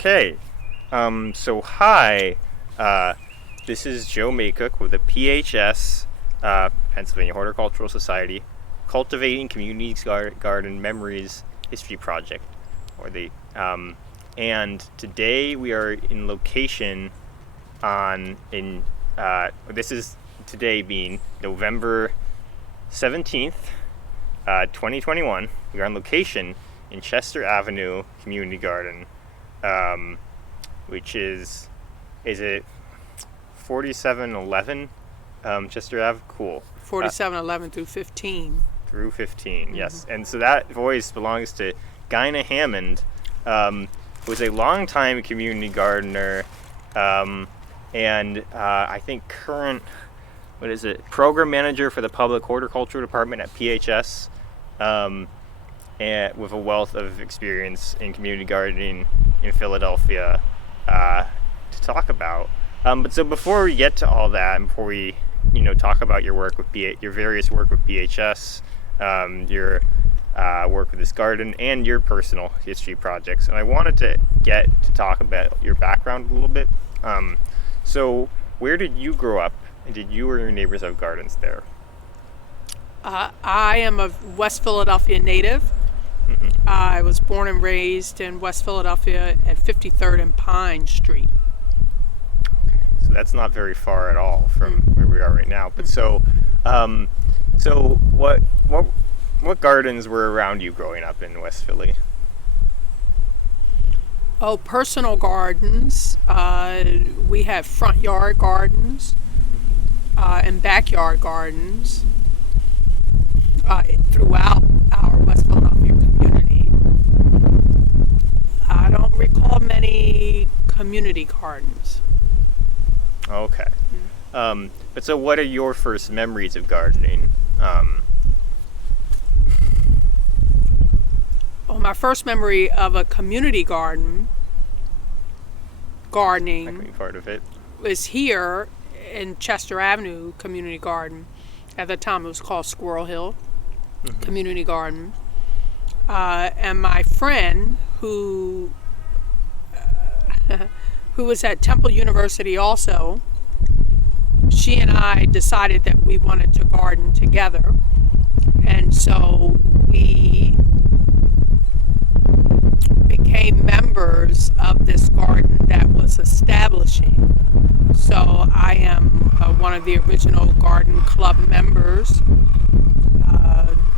Okay. Hi. This is Joe Maycook with the PECO Pennsylvania Horticultural Society, Cultivating Community Garden Memories History Project, and today we are in location this is today being November 17th, 2021. We are on location in Chester Avenue Community Garden, which is it 4711 Chester Ave? Cool. 4711 through 15. Through 15, yes. And so that voice belongs to Guina Hammond, who was a longtime community gardener, and I think current, program manager for the public horticulture department at PHS, and with a wealth of experience in community gardening in Philadelphia to talk about. But so before we get to all that, and before we talk about your work with your various work with PHS, your work with this garden, and your personal history projects, and I wanted to get to talk about your background a little bit. So where did you grow up, and did you or your neighbors have gardens there? I am a West Philadelphia native. Mm-hmm. I was born and raised in West Philadelphia at 53rd and Pine Street. Okay, so that's not very far at all from where we are right now. But so what gardens were around you growing up in West Philly? Oh, personal gardens. We have front yard gardens and backyard gardens throughout our West Philadelphia community. I don't recall many community gardens. Okay. But so what are your first memories of gardening? Well, my first memory of a community gardening Part of it was here in Chester Avenue Community Garden. At the time it was called Squirrel Hill Community Garden. And my friend who was at Temple University also, she and I decided that we wanted to garden together. And so we became members of this garden that was establishing. So I am one of the original garden club members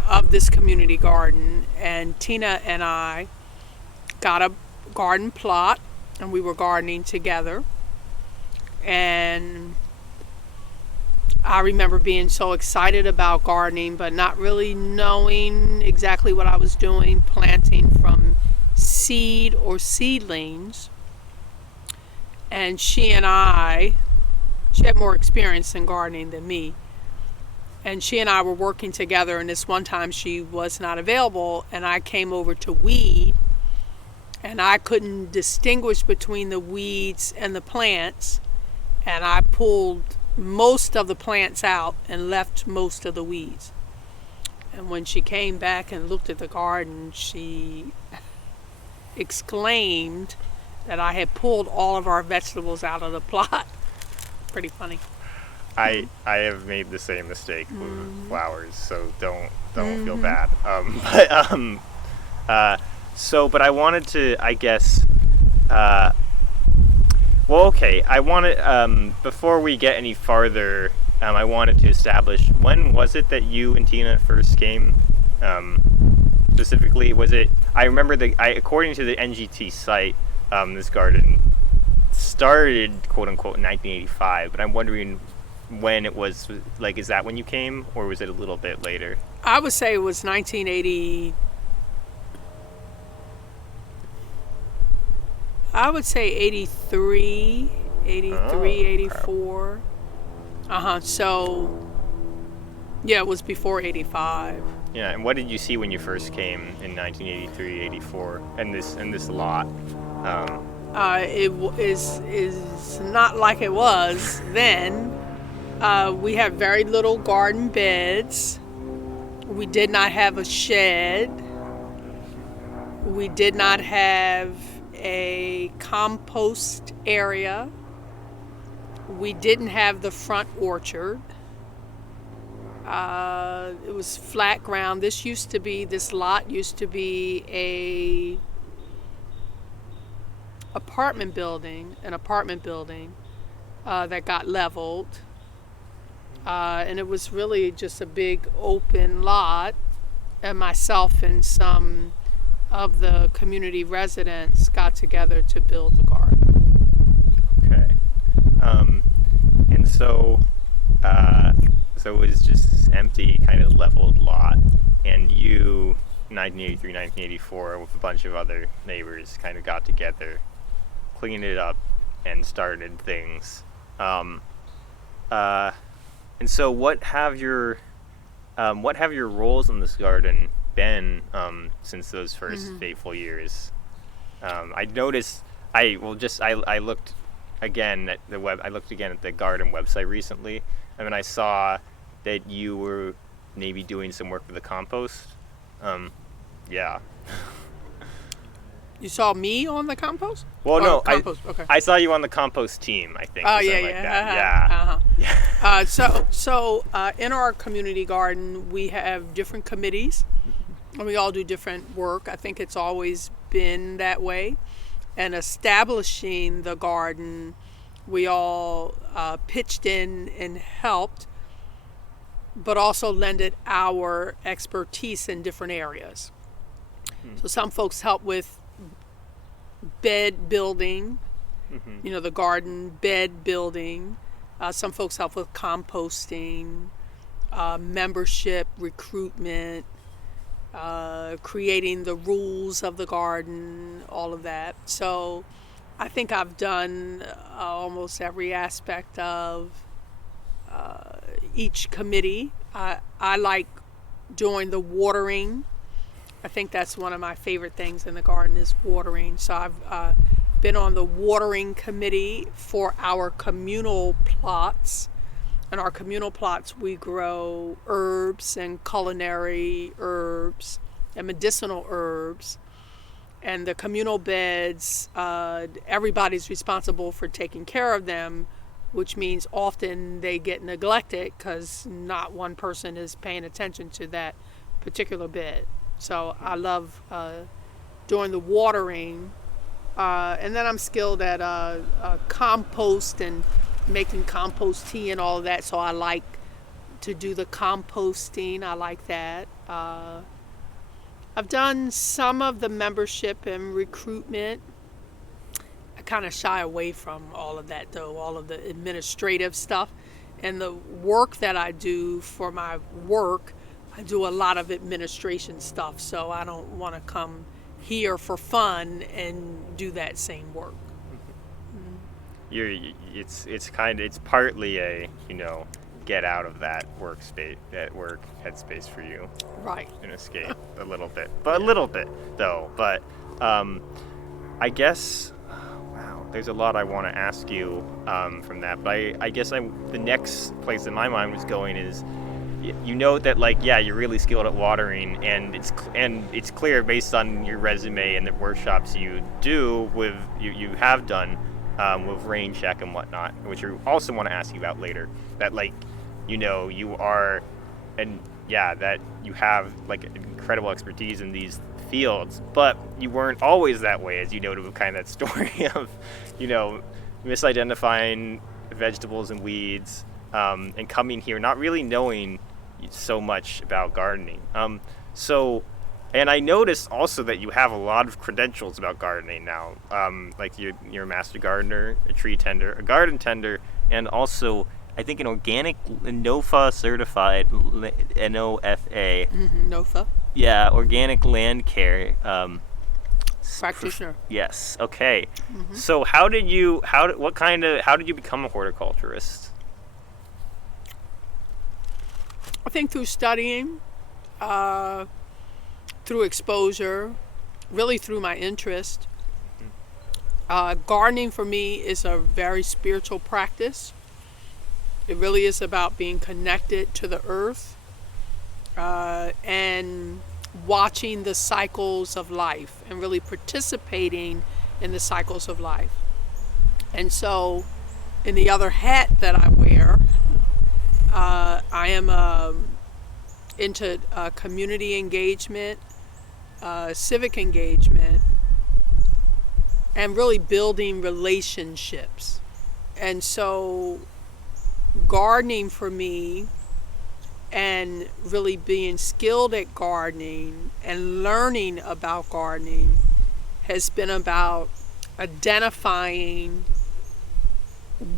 of this community garden, and Tina and I got a garden plot and we were gardening together, and I remember being so excited about gardening but not really knowing exactly what I was doing, planting from seed or seedlings. And she had more experience in gardening than me, and she and I were working together, and this one time she was not available and I came over to weed, and I couldn't distinguish between the weeds and the plants, and I pulled most of the plants out and left most of the weeds. And when she came back and looked at the garden, she exclaimed that I had pulled all of our vegetables out of the plot. Pretty funny. I have made the same mistake with flowers, so don't feel bad. But I wanted to, I guess, I wanted, before we get any farther, I wanted to establish, when was it that you and Tina first came? Specifically, was it, I remember according to the NGT site, this garden started, quote unquote, in 1985, but I'm wondering when it was, like, is that when you came, or was it a little bit later? I would say it was 1980. I would say 83, 84. So, yeah, it was before 85. Yeah, and what did you see when you first came in 1983, 84, and this lot? It is not like it was then. We had very little garden beds. We did not have a shed. We did not have a compost area. We didn't have the front orchard. It was flat ground. This lot used to be an apartment building that got leveled. And it was really just a big open lot. And myself and some of the community residents got together to build the garden. Okay. And so it was just this empty kind of leveled lot, and you, 1983, 1984, with a bunch of other neighbors, kind of got together, cleaned it up, and started things. And so what have your roles in this garden been since those first fateful years? I noticed. I looked again at the garden website recently, and then I saw that you were maybe doing some work with the compost. Yeah. You saw me on the compost? Well, no, compost. Okay. I saw you on the compost team, I think. Oh, or yeah, something yeah. Like that. Yeah. So in our community garden, we have different committees, and we all do different work. I think it's always been that way. And establishing the garden, we all pitched in and helped, but also lended our expertise in different areas. So some folks help with bed building, the garden bed building. Some folks help with composting, membership, recruitment, creating the rules of the garden, all of that. So I think I've done almost every aspect of each committee. I like doing the watering. I think that's one of my favorite things in the garden is watering. So I've been on the watering committee for our communal plots. In our communal plots, we grow herbs and culinary herbs and medicinal herbs. And the communal beds, everybody's responsible for taking care of them, which means often they get neglected because not one person is paying attention to that particular bed. So I love doing the watering. And then I'm skilled at compost and making compost tea and all of that. So I like to do the composting. I like that. I've done some of the membership and recruitment. I kind of shy away from all of that, though, all of the administrative stuff. And the work that I do for my work, I do a lot of administration stuff, so I don't want to come here for fun and do that same work. It's partly a get out of that work headspace for you, right? And escape a little bit, but a little bit though. But I guess there's a lot I want to ask you from that. But I guess the next place in my mind was going is. You know that you're really skilled at watering, and it's clear based on your resume and the workshops you do you have done with Raincheck and whatnot, which I also want to ask you about later. That you are, and that you have incredible expertise in these fields, but you weren't always that way, as you noted with kind of that story of misidentifying vegetables and weeds, and coming here not really knowing so much about gardening. And I noticed also that you have a lot of credentials about gardening now. You're a master gardener, a tree tender, a garden tender, and also I think an organic NOFA certified NOFA. NOFA. Yeah, organic land care. Practitioner. Yes. Okay. So how did you become a horticulturist? I think through studying, through exposure, really through my interest. Gardening for me is a very spiritual practice. It really is about being connected to the earth and watching the cycles of life and really participating in the cycles of life. And so, in the other hat that I wear, I am into community engagement, civic engagement, and really building relationships. And so gardening for me, and really being skilled at gardening and learning about gardening, has been about identifying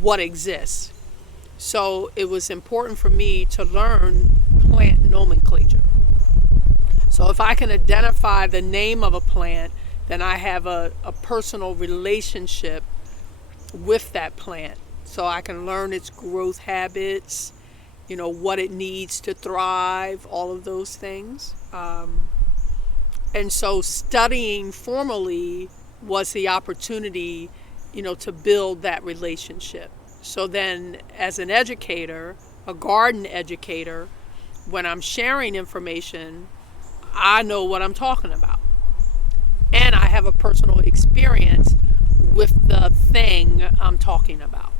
what exists. So it was important for me to learn plant nomenclature. So if I can identify the name of a plant, then I have a personal relationship with that plant. So I can learn its growth habits, what it needs to thrive, all of those things. And so studying formally was the opportunity, to build that relationship. So then as an educator, a garden educator, when I'm sharing information, I know what I'm talking about. And I have a personal experience with the thing I'm talking about.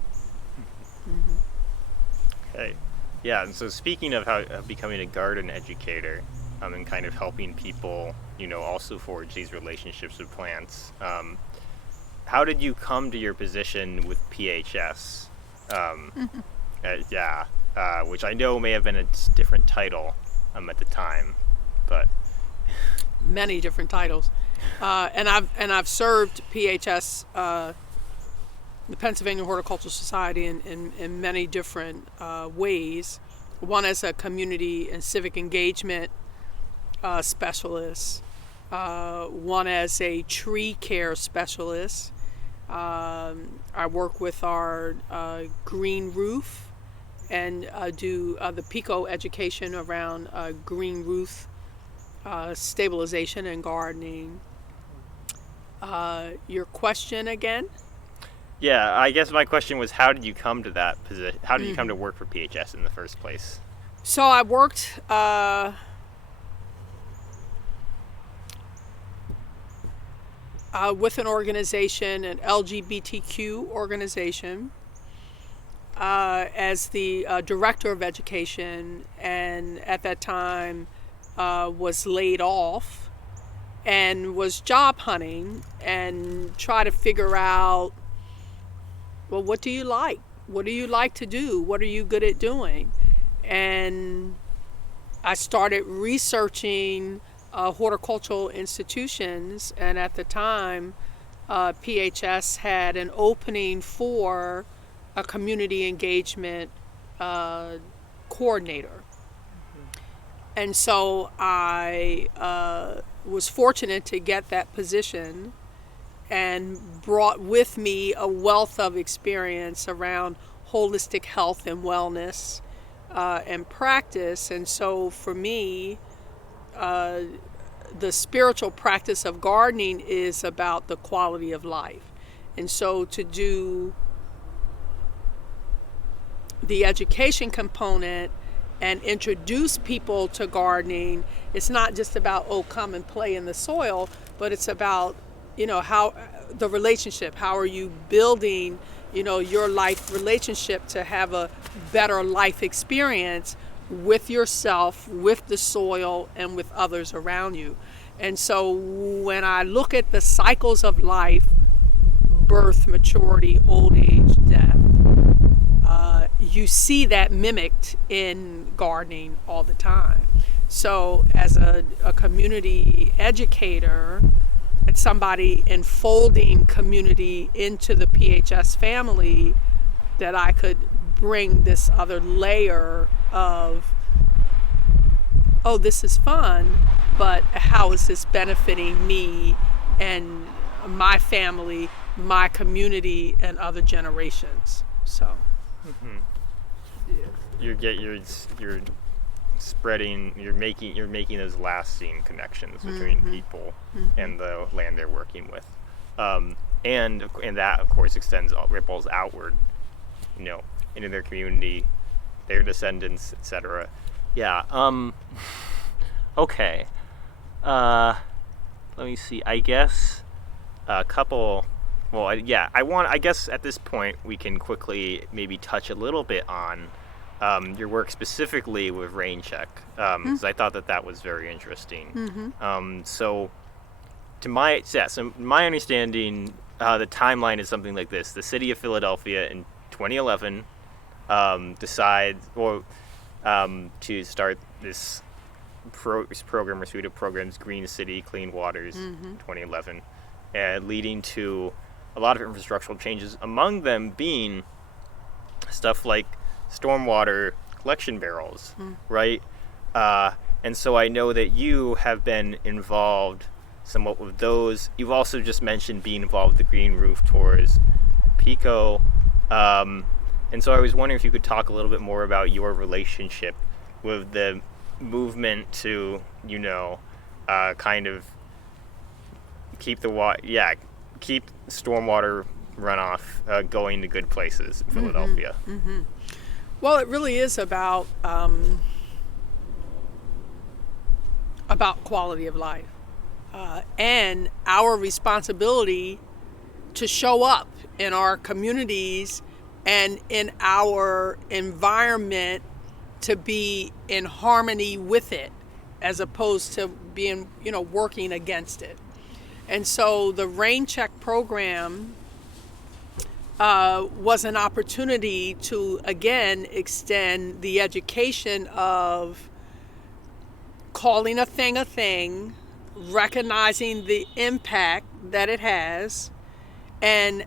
Okay. Yeah, and so speaking of becoming a garden educator, and kind of helping people, also forge these relationships with plants, how did you come to your position with PHS? Which I know may have been a different title at the time, but many different titles, and I've served PHS, the Pennsylvania Horticultural Society, in many different ways. One as a community and civic engagement specialist, one as a tree care specialist. I work with our green roof and do the PECO education around green roof stabilization and gardening. Your question again? Yeah, I guess my question was, how did you come to that position? How did you come to work for PHS in the first place? So I worked with an organization, an LGBTQ organization, as the director of education, and at that time was laid off and was job hunting and try to figure out, well, what do you like? What do you like to do? What are you good at doing? And I started researching horticultural institutions, and at the time PHS had an opening for a community engagement coordinator. And so I was fortunate to get that position, and brought with me a wealth of experience around holistic health and wellness and practice. And so for me, the spiritual practice of gardening is about the quality of life. And so to do the education component and introduce people to gardening, it's not just about, come and play in the soil, but it's about, how the relationship, how are you building, your life relationship to have a better life experience with yourself, with the soil, and with others around you. And so when I look at the cycles of life, birth, maturity, old age, death, you see that mimicked in gardening all the time. So as a community educator and somebody enfolding community into the PHS family, that I could bring this other layer of, this is fun, but how is this benefiting me and my family, my community, and other generations? So you're spreading, you're making those lasting connections between people and the land they're working with, and that of course ripples outward, into their community, their descendants, etc. Okay. Let me see. I guess a couple Well, I guess at this point we can quickly maybe touch a little bit on your work specifically with Raincheck, because I thought that was very interesting. So my understanding, the timeline is something like this: the city of Philadelphia in 2011 decides to start this program or suite of programs, Green City, Clean Waters, 2011, and leading to a lot of infrastructural changes, among them being stuff like stormwater collection barrels, right? And so I know that you have been involved somewhat with those. You've also just mentioned being involved with the Green Roof Tours, PECO. And so I was wondering if you could talk a little bit more about your relationship with the movement to, kind of keep keep stormwater runoff going to good places in Philadelphia. Well, it really is about quality of life and our responsibility to show up in our communities and in our environment to be in harmony with it, as opposed to being, working against it. And so the Raincheck program was an opportunity to, again, extend the education of calling a thing, recognizing the impact that it has, and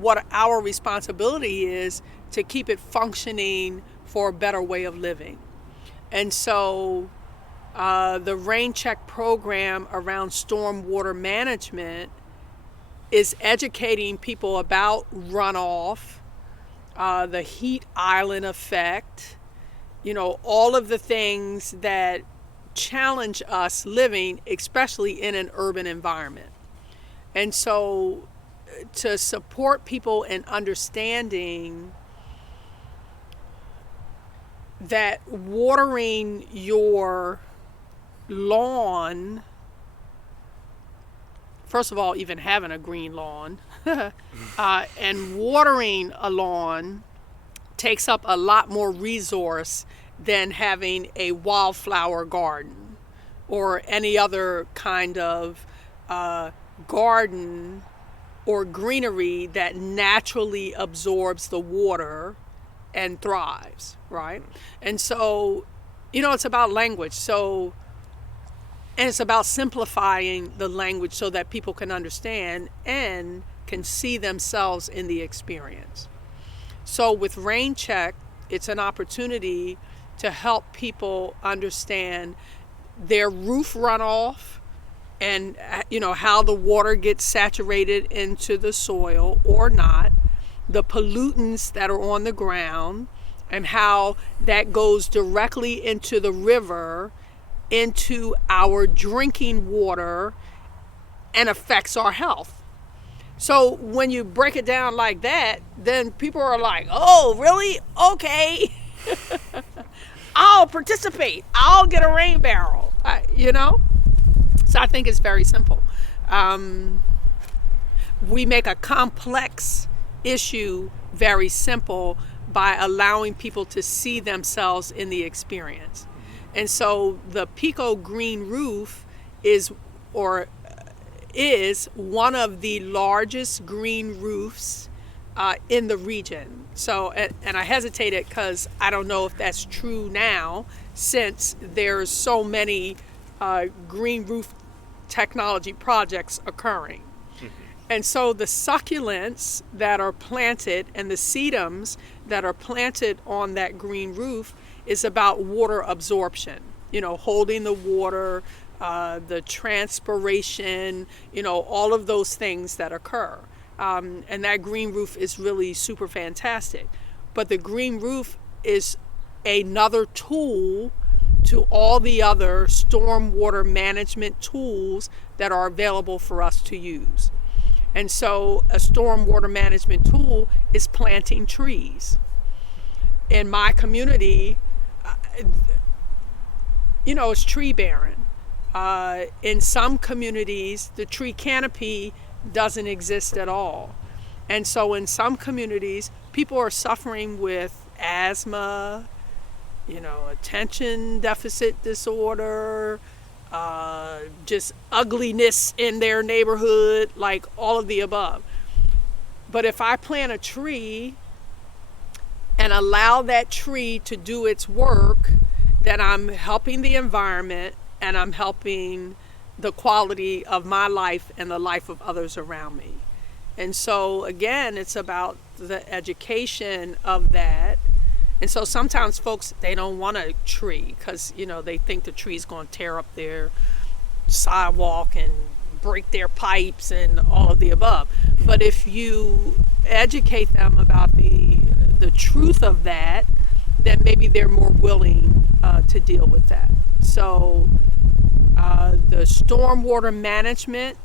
what our responsibility is to keep it functioning for a better way of living. And so the Raincheck program around stormwater management is educating people about runoff, the heat island effect, all of the things that challenge us living, especially in an urban environment. And so to support people in understanding that watering your lawn, first of all, even having a green lawn, and watering a lawn takes up a lot more resource than having a wildflower garden or any other kind of garden or greenery that naturally absorbs the water and thrives, right? And so, it's about language. So, and it's about simplifying the language so that people can understand and can see themselves in the experience. So with Raincheck, it's an opportunity to help people understand their roof runoff and, how the water gets saturated into the soil or not, the pollutants that are on the ground, and how that goes directly into the river, into our drinking water, and affects our health. So when you break it down like that, then people are like, oh, really? Okay. I'll participate. I'll get a rain barrel, So I think it's very simple. We make a complex issue very simple by allowing people to see themselves in the experience. And so the PECO Green Roof is one of the largest green roofs in the region. So, and I hesitated because I don't know if that's true now, since there's so many green roof technology projects occurring. And so the succulents that are planted and the sedums that are planted on that green roof is about water absorption, holding the water, the transpiration, all of those things that occur. And that green roof is really super fantastic. But the green roof is another tool to all the other stormwater management tools that are available for us to use. And so a stormwater management tool is planting trees. In my community, it's tree barren. In some communities, the tree canopy doesn't exist at all. And so in some communities, people are suffering with asthma, attention deficit disorder, just ugliness in their neighborhood, like all of the above. But if I plant a tree and allow that tree to do its work, then I'm helping the environment and I'm helping the quality of my life and the life of others around me. And so again, it's about the education of that. And so sometimes folks, they don't want a tree because, they think the tree's going to tear up their sidewalk and break their pipes and all of the above. But if you educate them about the truth of that, then maybe they're more willing to deal with that. So the stormwater management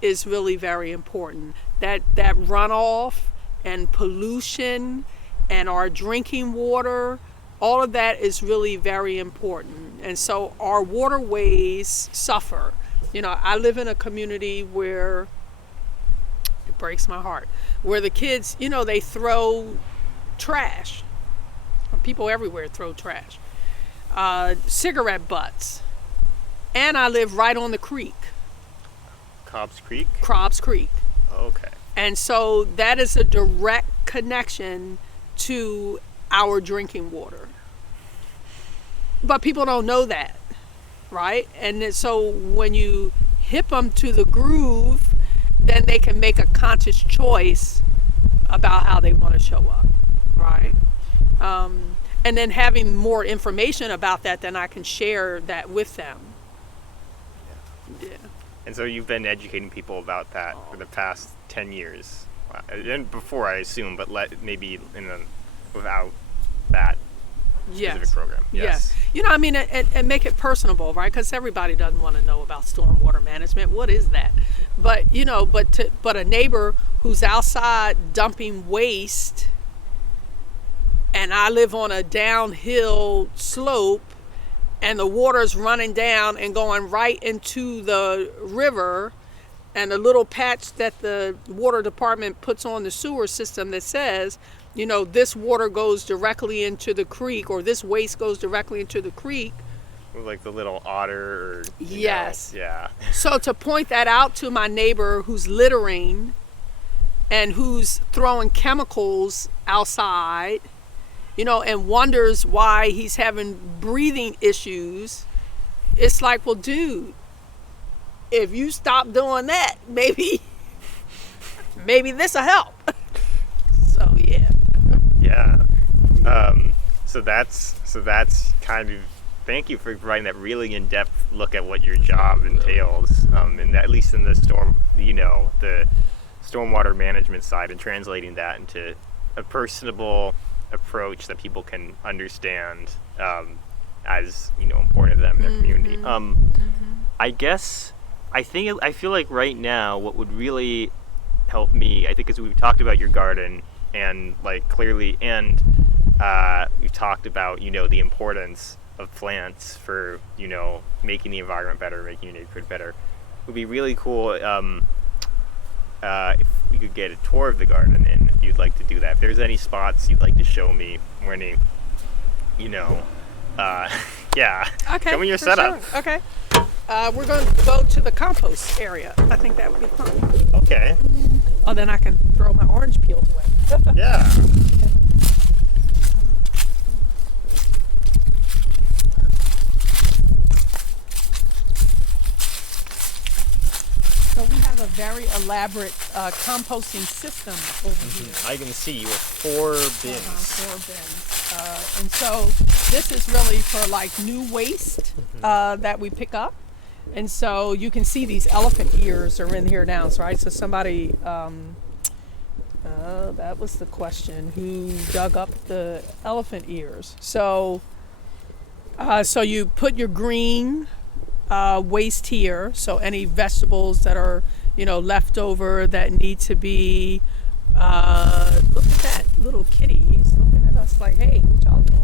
is really very important. That runoff and pollution and our drinking water, all of that is really very important. And so our waterways suffer. I live in a community where, it breaks my heart, where the kids, they throw trash. People everywhere throw trash. Cigarette butts. And I live right on the creek. Cobb's Creek? Cobb's Creek. Okay. And so that is a direct connection to our drinking water. But people don't know that, right? And so when you hip them to the groove, then they can make a conscious choice about how they want to show up, right? And then having more information about that, then I can share that with them. Yeah. And so you've been educating people about that for the past 10 years. And before, I assume, but maybe without that specific program. Yes. And make it personable, right? Because everybody doesn't want to know about stormwater management. What is that? But, but a neighbor who's outside dumping waste, and I live on a downhill slope, and the water's running down and going right into the river, and the little patch that the water department puts on the sewer system that says, this water goes directly into the creek, or this waste goes directly into the creek. Like the little otter. Yes. Yeah. So to point that out to my neighbor who's littering and who's throwing chemicals outside, and wonders why he's having breathing issues, it's like, well, dude, if you stop doing that, maybe this'll help. So yeah. Yeah. So that's kind of, thank you for providing that really in-depth look at what your job entails, and at least in the the stormwater management side, and translating that into a personable approach that people can understand as important to them in their community. I feel like right now what would really help me, I think, is we've talked about your garden and clearly, and we've talked about the importance of plants for making the environment better, making your neighborhood better. It would be really cool if we could get a tour of the garden, and if you'd like to do that, if there's any spots you'd like to show me, or any, yeah. Okay. Show me your setup. Sure. Okay. We're going to go to the compost area. I think that would be fun. Okay. Oh, then I can throw my orange peels away. Yeah. Okay. So we have a very elaborate composting system over here. I can see you have 4 bins. 4 bins. And so this is really for new waste that we pick up. And so you can see these elephant ears are in here now, right? So somebody, that was the question, who dug up the elephant ears. So you put your green waste here. So any vegetables that are, left over that need to be, look at that little kitty. He's looking at us like, hey, what y'all doing?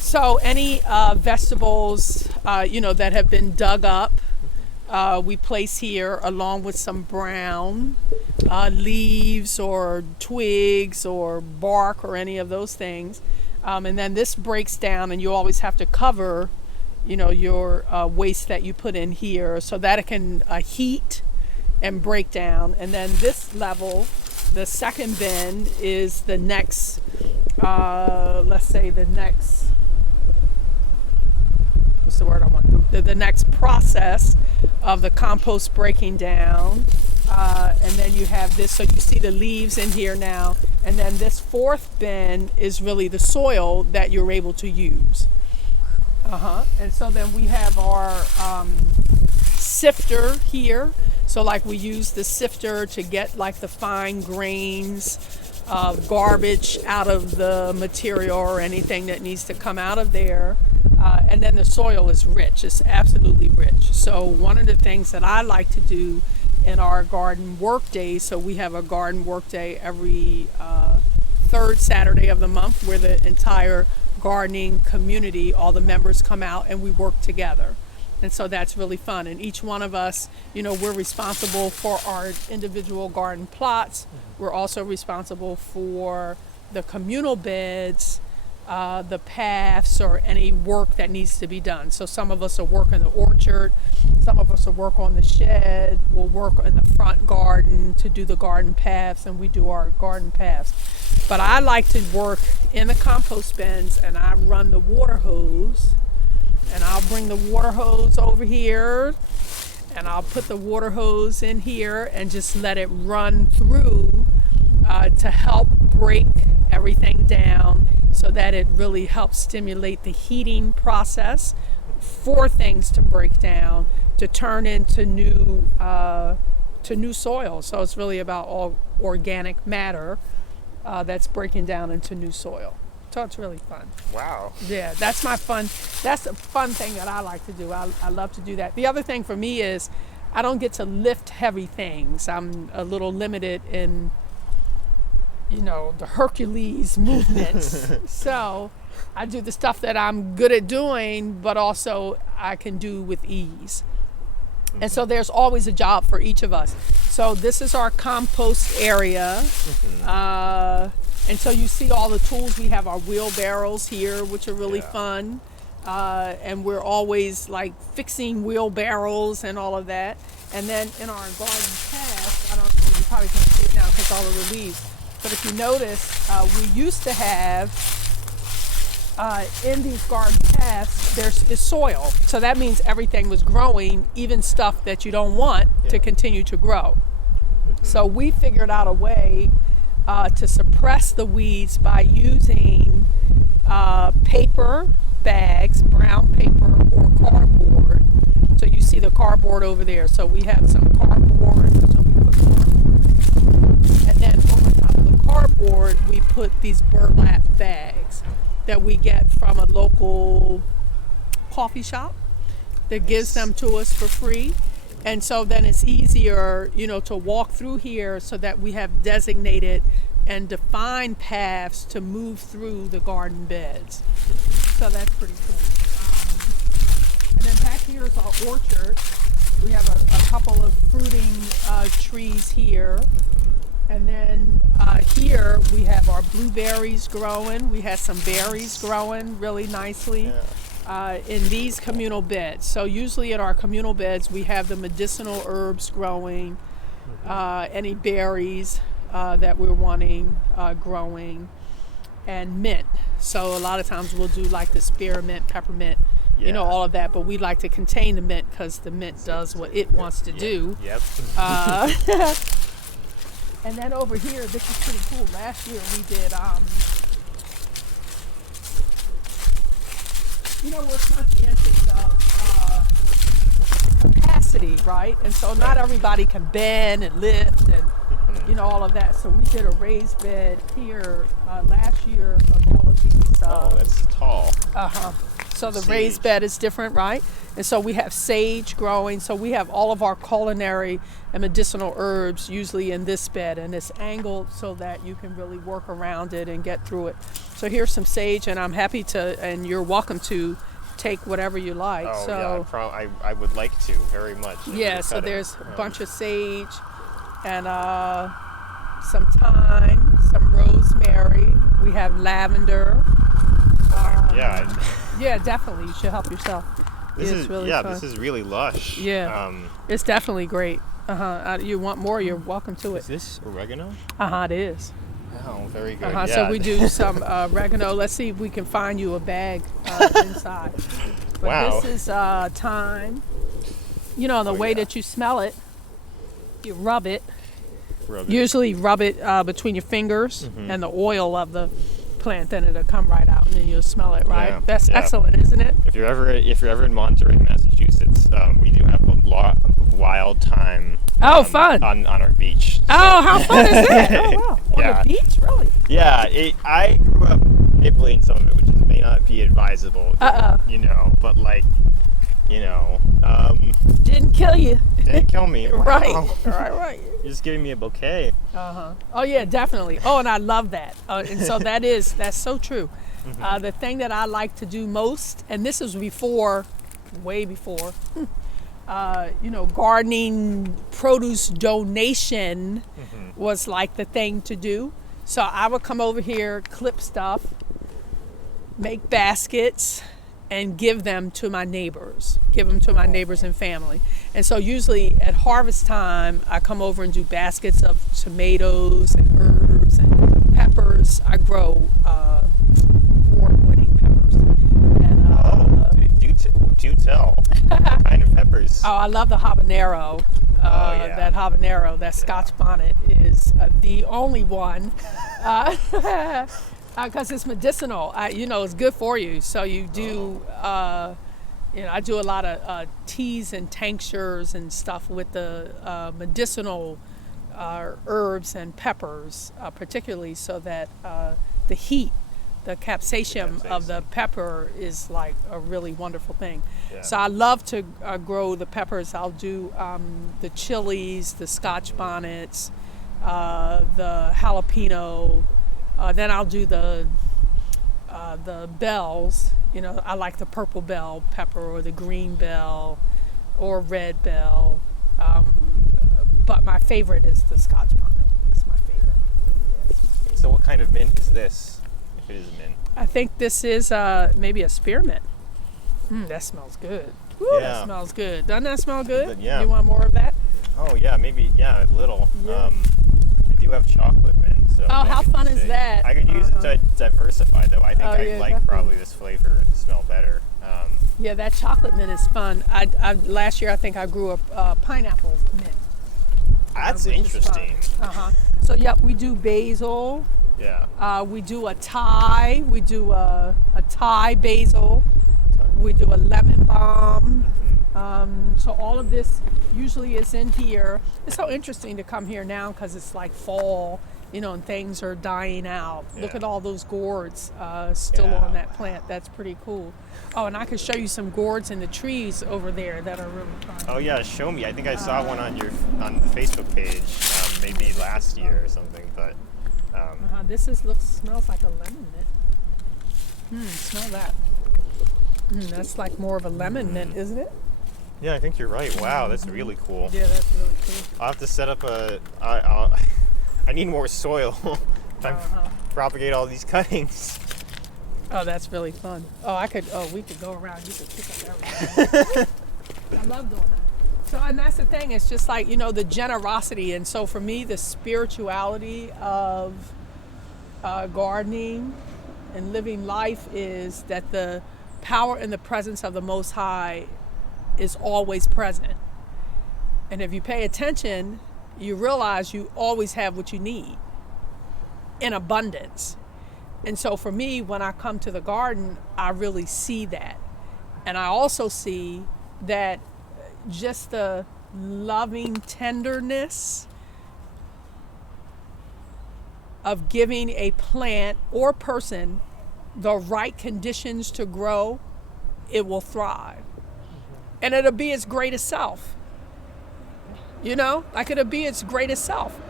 So any vegetables, that have been dug up, we place here along with some brown leaves or twigs or bark or any of those things. And then this breaks down, and you always have to cover, your waste that you put in here so that it can heat and break down. And then this level, the second bin, is the next, let's say the next, what's the word I want? The next process of the compost breaking down. And then you have this, so you see the leaves in here now. And then this fourth bin is really the soil that you're able to use. And so then we have our sifter here. So like we use the sifter to get like the fine grains of garbage out of the material or anything that needs to come out of there. And then the soil is rich. It's absolutely rich. So one of the things that I like to do in our garden work days, so we have a garden work day every third Saturday of the month where the entire gardening community, all the members come out and we work together. And so that's really fun. And each one of us, we're responsible for our individual garden plots. We're also responsible for the communal beds, the paths, or any work that needs to be done. So some of us will work in the orchard, some of us will work on the shed, we'll work in the front garden to do the garden paths, and we do our garden paths. But I like to work in the compost bins, and I run the water hose, and I'll bring the water hose over here, and I'll put the water hose in here and just let it run through to help break everything down, so that it really helps stimulate the heating process for things to break down to turn into new soil. So it's really about all organic matter that's breaking down into new soil. So it's really fun. Wow. Yeah, that's my fun. That's a fun thing that I like to do. I love to do that. The other thing for me is I don't get to lift heavy things. I'm a little limited in the Hercules movements. So I do the stuff that I'm good at doing, but also I can do with ease. And so there's always a job for each of us. So this is our compost area. And so you see all the tools. We have our wheelbarrows here, which are really fun. And we're always like fixing wheelbarrows and all of that. And then in our garden path, I don't know, you probably can't see it now because all of the leaves. But if you notice, we used to have, in these garden paths, is soil. So that means everything was growing, even stuff that you don't want to continue to grow. So we figured out a way to suppress the weeds by using paper bags, brown paper or cardboard. So you see the cardboard over there. So we have some cardboard. So we put cardboard. And then over top of the cardboard, we put these burlap bags that we get from a local coffee shop that gives them to us for free. And so then it's easier, to walk through here so that we have designated and defined paths to move through the garden beds. So that's pretty cool. And then back here is our orchard. We have a couple of fruiting trees here. And then here we have our blueberries growing. We have some berries growing really nicely in these communal beds. So usually in our communal beds we have the medicinal herbs growing, any berries that we're wanting growing, and mint. So a lot of times we'll do like the spearmint, peppermint, all of that. But we like to contain the mint because the mint does what it wants to do. Yep. And then over here, this is pretty cool. Last year we did, we're conscientious of capacity, right? And so not everybody can bend and lift and, all of that. So we did a raised bed here last year of all of these. That's tall. So the raised bed is different, right? And so we have sage growing. So we have all of our culinary and medicinal herbs usually in this bed, and it's angled so that you can really work around it and get through it. So here's some sage, and I'm happy to, and you're welcome to take whatever you like. Oh so yeah, I would like to very much. yeah, so there's a bunch of sage and some thyme, some rosemary. We have lavender. Yeah, definitely. You should help yourself. This it's is really fun. This is really lush. Yeah, it's definitely great. You want more? You're welcome to it. Is this oregano? It is. Oh, very good. Yeah. So we do some oregano. Let's see if we can find you a bag inside. But wow. This is thyme. You know, the way that you smell it, you rub it. Usually rub it between your fingers and the oil of the plant, then it'll come right out and then you'll smell it, right? That's excellent, isn't it? If you're ever in Monterey, Massachusetts, we do have a lot of wild thyme. Fun on our beach. So. Oh, how fun is that? Oh wow, on the beach, really? Yeah, I grew up nibbling some of it, which may not be advisable. You know, but like, you know, didn't kill you. Didn't kill me. Right. Right. You're just giving me a bouquet. Oh yeah, definitely. Oh, and I love that. And so that's so true. The thing that I like to do most, and this is way before, gardening produce donation was like the thing to do. So I would come over here, clip stuff, make baskets, and give them to my neighbors, and family. And so usually at harvest time, I come over and do baskets of tomatoes and herbs and peppers. I grow award-winning peppers. And, do tell. What kind of peppers? Oh, I love the habanero. That habanero, that Scotch bonnet is the only one. Because it's medicinal, it's good for you. So you do, I do a lot of teas and tinctures and stuff with the medicinal herbs and peppers, particularly so that the heat, the capsaicin of the pepper is like a really wonderful thing. Yeah. So I love to grow the peppers. I'll do the chilies, the Scotch bonnets, the jalapeno. Then I'll do the bells. I like the purple bell pepper or the green bell or red bell. But my favorite is the Scotch bonnet. That's my favorite. So what kind of mint is this, if it is a mint? I think this is maybe a spearmint. That smells good. Woo, that smells good. Doesn't that smell good? Yeah. You want more of that? Oh yeah, maybe, a little. Yeah. I do have chocolate mint. So how fun is that? I could use it to diversify, though. I think I like definitely. Probably this flavor to smell better. Yeah, that chocolate mint is fun. Last year I think I grew a pineapple mint. That's interesting. So we do basil. Yeah. We do a Thai. We do a Thai basil. We do a lemon balm. So all of this usually is in here. It's so interesting to come here now because it's like fall, and things are dying out. Yeah. Look at all those gourds still on that plant. That's pretty cool. Oh, and I could show you some gourds in the trees over there that are really fun. Oh yeah, show me. I think I saw one on the Facebook page, maybe last year or something. But this smells like a lemon mint. Smell that. That's like more of a lemon mint, isn't it? Yeah, I think you're right. Wow, that's really cool. Yeah, that's really cool. I'll have to set up I need more soil to propagate all these cuttings. Oh, that's really fun. We could go around. You could pick up everything. I love doing that. So, and that's the thing. It's just like, the generosity. And so for me, the spirituality of gardening and living life is that the power and the presence of the Most High is always present. And if you pay attention, you realize you always have what you need in abundance. And so for me, when I come to the garden, I really see that. And I also see that just the loving tenderness of giving a plant or person the right conditions to grow, it will thrive. And it'll be its greatest self. It'll be its greatest self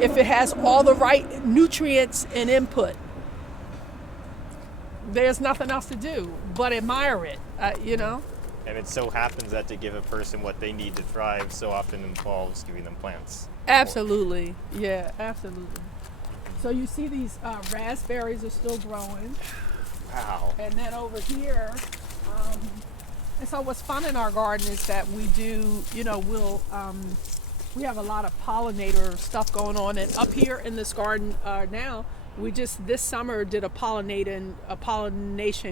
if it has all the right nutrients and input. there's nothing else to do but admire it, you know. And it so happens that to give a person what they need to thrive so often involves giving them plants. Absolutely. Yeah, absolutely. So you see these raspberries are still growing. Wow. And then over here, and so what's fun in our garden is that we do, you know, we have a lot of pollinator stuff going on. And up here in this garden now, we just this summer did a pollination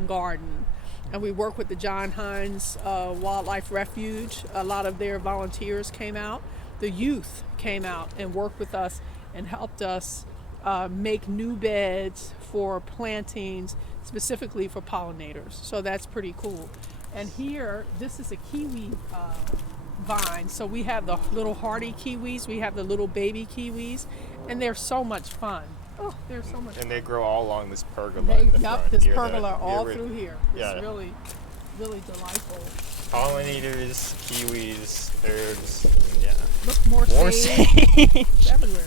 garden. And we work with the John Hines Wildlife Refuge. A lot of their volunteers came out. The youth came out and worked with us and helped us make new beds for plantings, specifically for pollinators. So that's pretty cool. And here, this is a kiwi vine. So we have the little hardy kiwis, we have the little baby kiwis, and they're so much fun. Oh, they're so much fun. And they grow all along this pergola in the front. This near pergola all near through here. Yeah. It's really, really delightful. Pollinators, kiwis, herbs, yeah. Look, more sage. It's everywhere.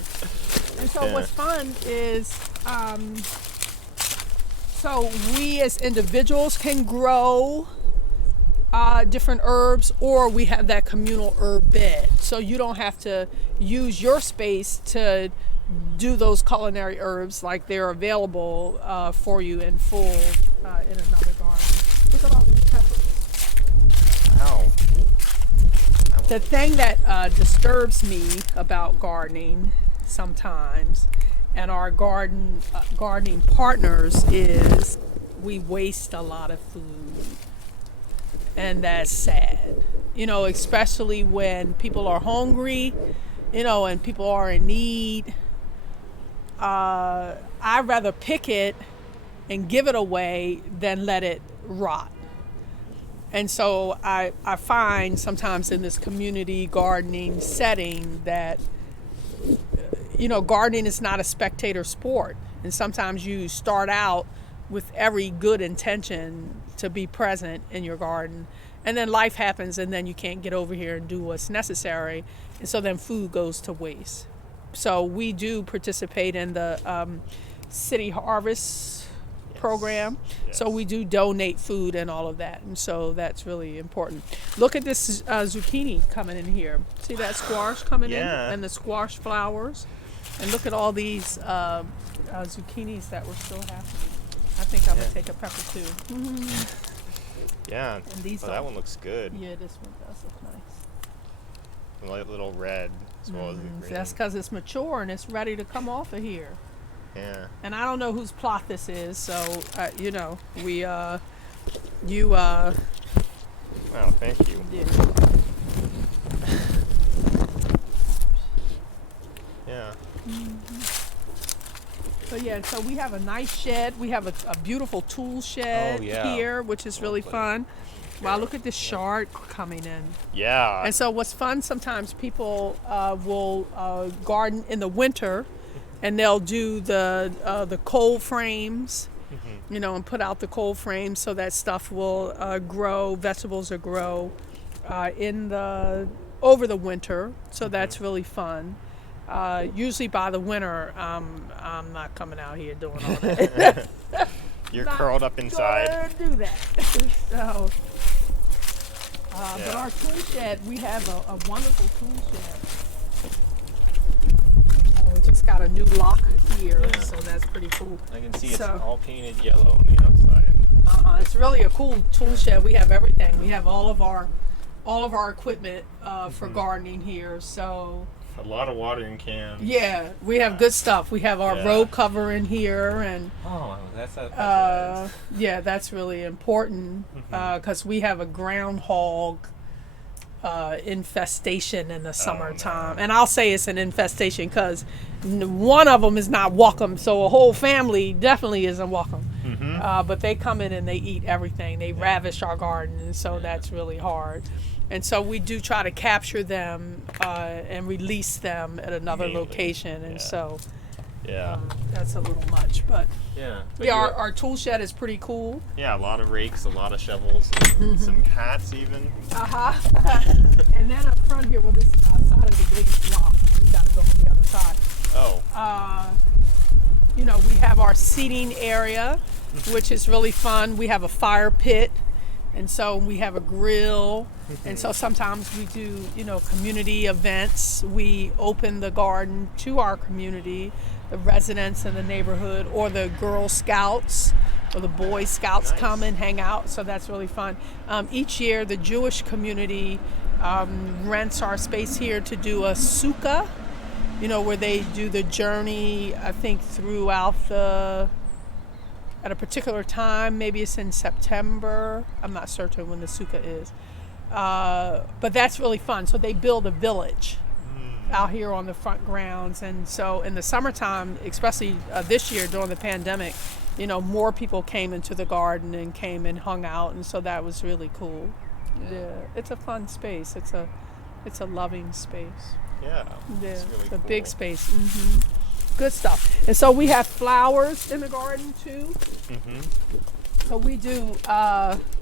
And so Yeah. what's fun is, so we as individuals can grow different herbs, or we have that communal herb bed. So you don't have to use your space to do those culinary herbs, like they're available for you in full in another garden. Look at all these peppers. Wow. The thing that disturbs me about gardening sometimes, and our gardening partners, is we waste a lot of food, and that's sad. You know, especially when people are hungry, you know, and people are in need. I'd rather pick it and give it away than let it rot. And so I find sometimes in this community gardening setting that, you know, gardening is not a spectator sport. And sometimes you start out with every good intention to be present in your garden, and then life happens, and then you can't get over here and do what's necessary. And so then food goes to waste. So we do participate in the City Harvest program. Yes. So we do donate food and all of that. And so that's really important. Look at this zucchini coming in here. See that squash coming in? And the squash flowers. And look at all these zucchinis that were still happening. I think I'm going to take a pepper too. Yeah. And these that one looks good. Yeah, this one does look nice. Like a little red as well as the green. That's because it's mature and it's ready to come off of here. Yeah. And I don't know whose plot this is, so you know, we Wow, thank you. Yeah. Yeah. So yeah, so we have a nice shed. We have a beautiful tool shed here, which is really fun. Wow, look at this shard coming in. Yeah. And so what's fun, sometimes people will garden in the winter, and they'll do the cold frames, you know, and put out the cold frames so that stuff will grow, vegetables will grow over the winter. So that's really fun. Usually by the winter, I'm not coming out here doing all that. You're curled up inside. Do that. So, but our tool shed, we have a wonderful tool shed. We just got a new lock here, so that's pretty cool. I can see it's all painted yellow on the outside. It's really a cool tool shed. We have everything. We have all of our equipment for gardening here. So a lot of watering cans. yeah, we have good stuff. We have our row cover in here, and that's yeah, that's really important because we have a groundhog infestation in the summertime. And I'll say it's an infestation because one of them is not welcome, so a whole family definitely isn't welcome. But they come in and they eat everything. They ravish our garden, and so that's really hard. And so we do try to capture them and release them at another location, and so that's a little much. But our tool shed is pretty cool. Yeah, a lot of rakes, a lot of shovels, and some hats even. And then up front here, well, this side is the biggest block. We got to go from the other side. Oh. You know, we have our seating area. which is really fun. We have a fire pit, and so we have a grill, and so sometimes we do, community events. We open the garden to our community, the residents in the neighborhood, or the Girl Scouts or the Boy Scouts come and hang out, so that's really fun. Each year, the Jewish community rents our space here to do a sukkah, where they do the journey, I think, throughout at a particular time. Maybe it's in September. I'm not certain when the sukkah is. But that's really fun. So they build a village out here on the front grounds. And so in the summertime, especially this year during the pandemic, more people came into the garden and came and hung out. And so that was really cool. Yeah. It's a fun space. It's a loving space. Yeah. Yeah. It's really it's a cool. big space. Mm-hmm. Good stuff. And so we have flowers in the garden too. So we do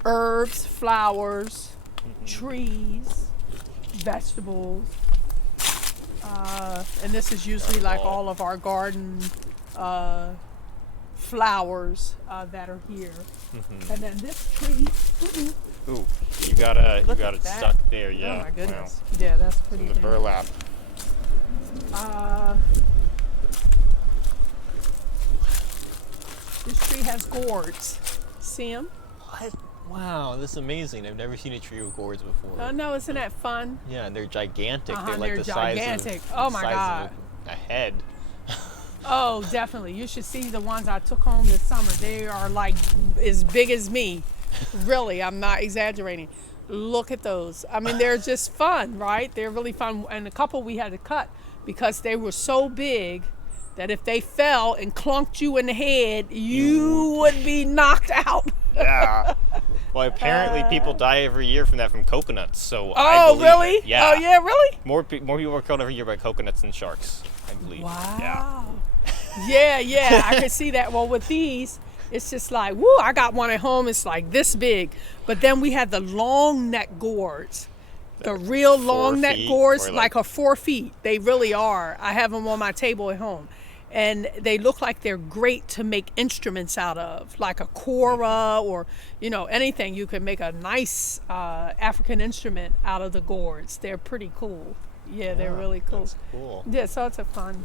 herbs, flowers, trees, vegetables. And this is usually like all of our garden flowers that are here. And then this tree. Ooh, you got it that. stuck there, yeah. Oh my goodness. Wow. Yeah, that's pretty In the burlap. This tree has gourds. See them? What? Wow, this is amazing. I've never seen a tree with gourds before. Oh no, isn't that fun? Yeah, and they're gigantic. They're like They're the gigantic. size of, Oh my size God. of a head. Oh, definitely. You should see the ones I took home this summer. They are like as big as me. Really, I'm not exaggerating. Look at those. I mean, they're just fun, right? They're really fun. And a couple we had to cut because they were so big that if they fell and clunked you in the head, you would be knocked out. Yeah. Well, apparently people die every year from that from coconuts. So Oh, really? It. Yeah. Oh, yeah, really? More people are killed every year by coconuts than sharks, I believe. Wow. Yeah, I could see that. Well, with these, it's just like, woo, I got one at home. It's like this big. But then we had the long neck gourds. The real 4 long neck feet gourds, or like a 4 feet. They really are. I have them on my table at home. And they look like they're great to make instruments out of, like a kora or, anything. You can make a nice African instrument out of the gourds. They're pretty cool. Yeah, they're really cool. That's cool. Yeah, so it's a fun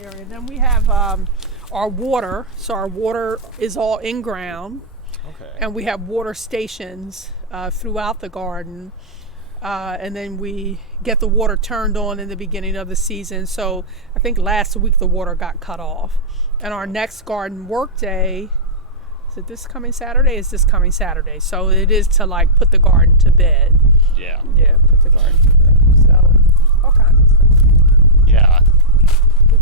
area. Then we have our water. So our water is all in ground. Okay. And we have water stations throughout the garden. And then we get the water turned on in the beginning of the season. So I think last week the water got cut off. And our next garden work day, is it this coming Saturday? Is this coming Saturday? So it is to like put the garden to bed. Yeah. Yeah, put the garden to bed. So all kinds of stuff. Yeah.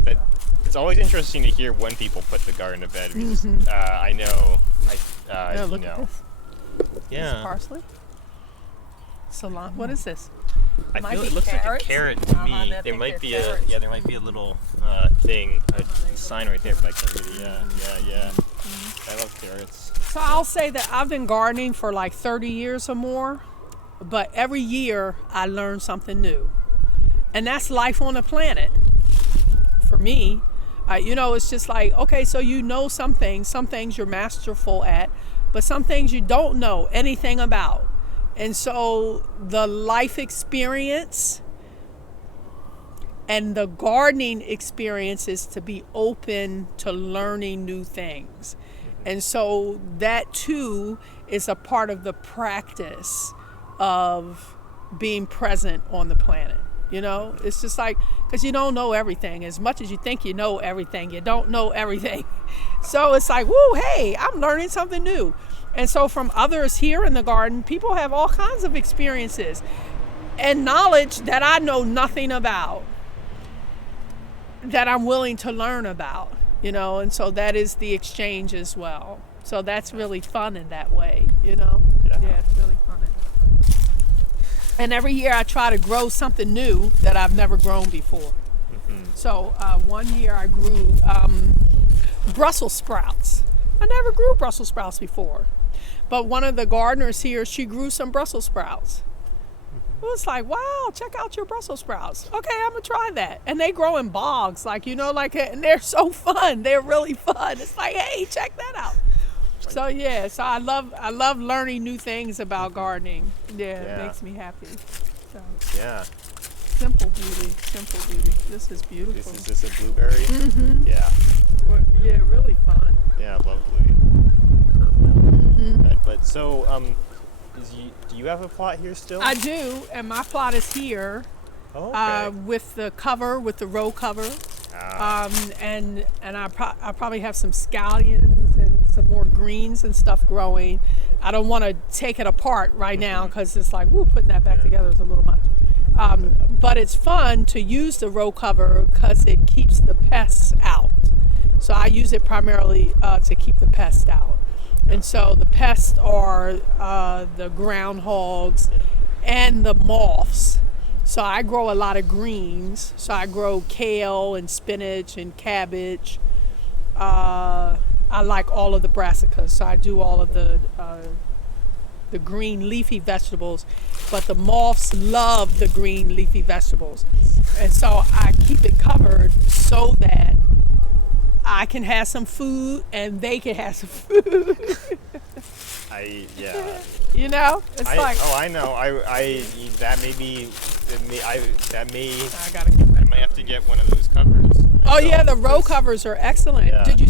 But it's always interesting to hear when people put the garden to bed. Because, I know. Look at this. Yeah. This parsley. Salon. What is this? I Might feel be it looks carrots. like a carrot to me. I There think might they're be carrots. there might be a little thing, a sign right there, but I can't really. Yeah. I love carrots. So I'll say that I've been gardening for like 30 years or more, but every year I learn something new. And that's life on the planet. For me, it's just like, okay, so some things you're masterful at, but some things you don't know anything about. And so the life experience and the gardening experience is to be open to learning new things. And so that too is a part of the practice of being present on the planet. It's just like, because you don't know everything. As much as you think you know everything, you don't know everything. So it's like, woo, hey, I'm learning something new. And so from others here in the garden, people have all kinds of experiences and knowledge that I know nothing about, that I'm willing to learn about, and so that is the exchange as well. So that's really fun in that way, Yeah, it's really fun in that way. And every year I try to grow something new that I've never grown before. So one year I grew Brussels sprouts. I never grew Brussels sprouts before. But one of the gardeners here, she grew some Brussels sprouts. It was like, wow, check out your Brussels sprouts. Okay, I'm gonna try that. And they grow in bogs, and they're so fun. They're really fun. It's like, hey, check that out. So yeah, so I love learning new things about gardening. Yeah, Yeah. it makes me happy. So Yeah. simple beauty, simple beauty. This is beautiful. Is this a blueberry? Mm-hmm. Yeah. Yeah, really fun. Yeah, lovely. Mm-hmm. But so, do you have a plot here still? I do, and my plot is here. Oh, okay. With the cover, with the row cover. And I probably have some scallions and some more greens and stuff growing. I don't want to take it apart right now because it's like, putting that back together is a little much. But it's fun to use the row cover because it keeps the pests out. So I use it primarily to keep the pests out. And so the pests are the groundhogs and the moths. So I grow a lot of greens. So I grow kale and spinach and cabbage. I like all of the brassicas. So I do all of the green leafy vegetables. But the moths love the green leafy vegetables. And so I keep it covered so that I can have some food and they can have some food. Yeah. You know, it's like. Oh, I know. That may be. I Gotta get that. might have to get one of those covers. Oh yeah, the row covers are excellent. Yeah. Did you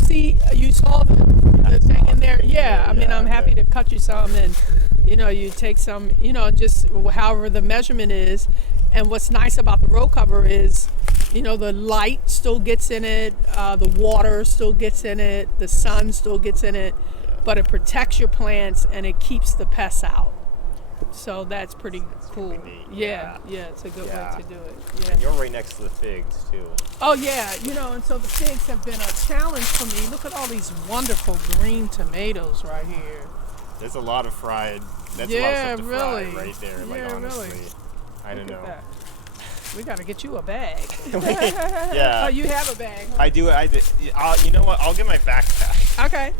saw the thing in there? Yeah, I mean, I'm happy to cut you some, and you take some, just however the measurement is. And what's nice about the row cover is, the light still gets in it, the water still gets in it, the sun still gets in it, but it protects your plants and it keeps the pests out. So that's pretty cool. Pretty neat. Yeah, it's a good way to do it. Yeah. And you're right next to the figs too. Oh yeah, and so the figs have been a challenge for me. Look at all these wonderful green tomatoes right here. There's a lot of fried. That's a lot of stuff to fry right there. Like honestly, really. I don't know. We gotta get you a bag. Yeah. Oh, you have a bag. Huh? I do. You know what? I'll get my backpack. Okay.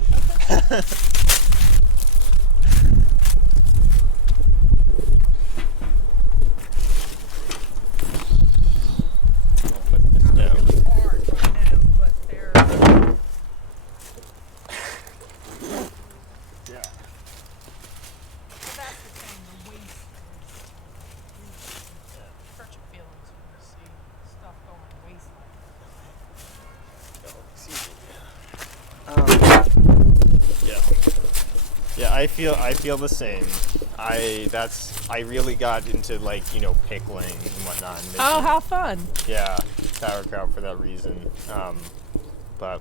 Yeah, I feel the same. I really got into pickling and whatnot. And oh, how fun! Yeah, sauerkraut for that reason. But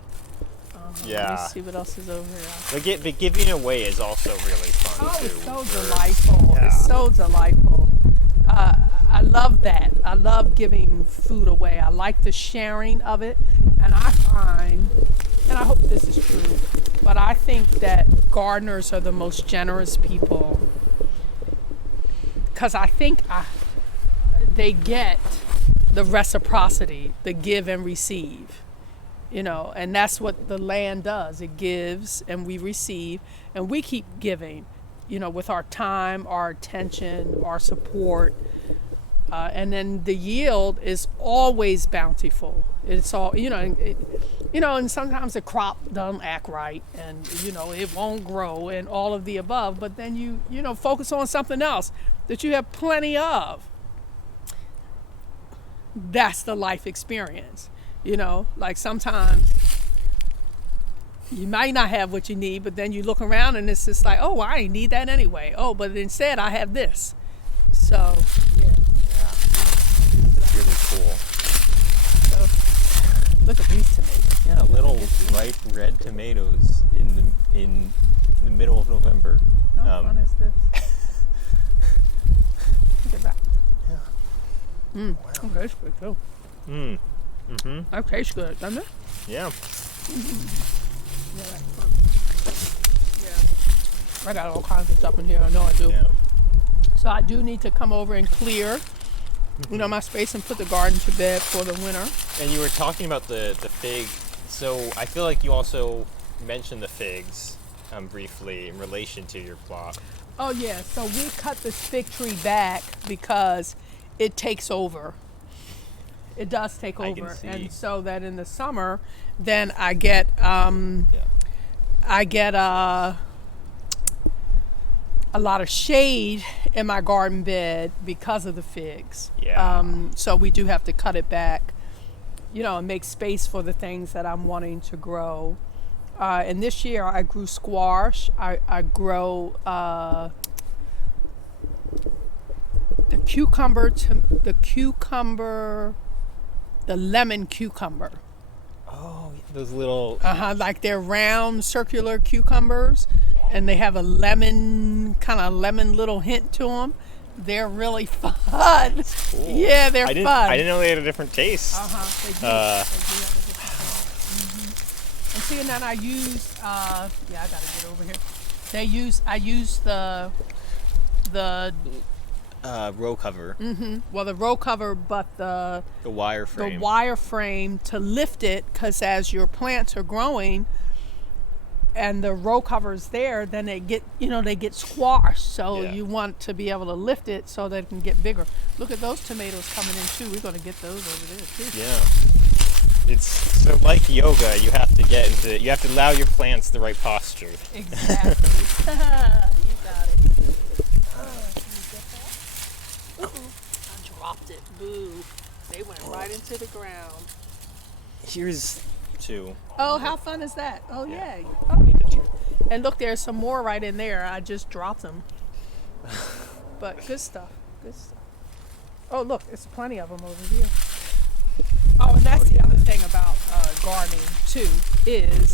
yeah. Let me see what else is over here. But giving away is also really fun too. It's so delightful. Yeah. It's so delightful. I love that. I love giving food away. I like the sharing of it, and I find, and I hope this is true, but I think that gardeners are the most generous people because I think they get the reciprocity, the give and receive, and that's what the land does. It gives and we receive, and we keep giving, with our time, our attention, our support, and then the yield is always bountiful. It's all, and sometimes the crop doesn't act right, and it won't grow, and all of the above. But then you focus on something else that you have plenty of. That's the life experience. Like sometimes you might not have what you need, but then you look around and it's just like, oh, I ain't need that anyway. Oh, but instead I have this. So yeah. That's really cool. So, look at these tomatoes. Yeah, little ripe red tomatoes in the middle of November. How fun is this? Look at that. Yeah. Wow. That tastes good too. That tastes good, doesn't it? Yeah. Yeah, that's fun. Yeah. I got all kinds of stuff in here. I know I do. Yeah. So I do need to come over and clear, my space and put the garden to bed for the winter. And you were talking about the fig. So I feel like you also mentioned the figs briefly in relation to your plot. Oh yeah. So we cut this fig tree back because it takes over. It does take over, I can see. and so that in the summer, then I get a lot of shade in my garden bed because of the figs. Yeah. So we do have to cut it back, and make space for the things that I'm wanting to grow. And this year I grew squash. I grow the lemon cucumber. Oh, those little. Like they're round, circular cucumbers, and they have a lemon little hint to them. They're really fun. Cool. Yeah, they're fun. I didn't know they had a different taste. They do. They do have a different taste. And see, and then I use. I gotta get over here. I use the row cover. Well, the row cover, but the wire frame. The wire frame to lift it, because as your plants are growing and the row cover's there, then they get squashed. So you want to be able to lift it so that it can get bigger. Look at those tomatoes coming in too. We're going to get those over there too. Yeah. It's so like yoga. You have to allow your plants the right posture. Exactly. You got it. I dropped it. Boo. They went right into the ground. Here's two. Oh, how fun is that? Oh, Yeah. yay. I need to try. And look, there's some more right in there. I just dropped them. But good stuff. Good stuff. Oh, look, there's plenty of them over here. Oh, and that's the other thing about gardening, too, is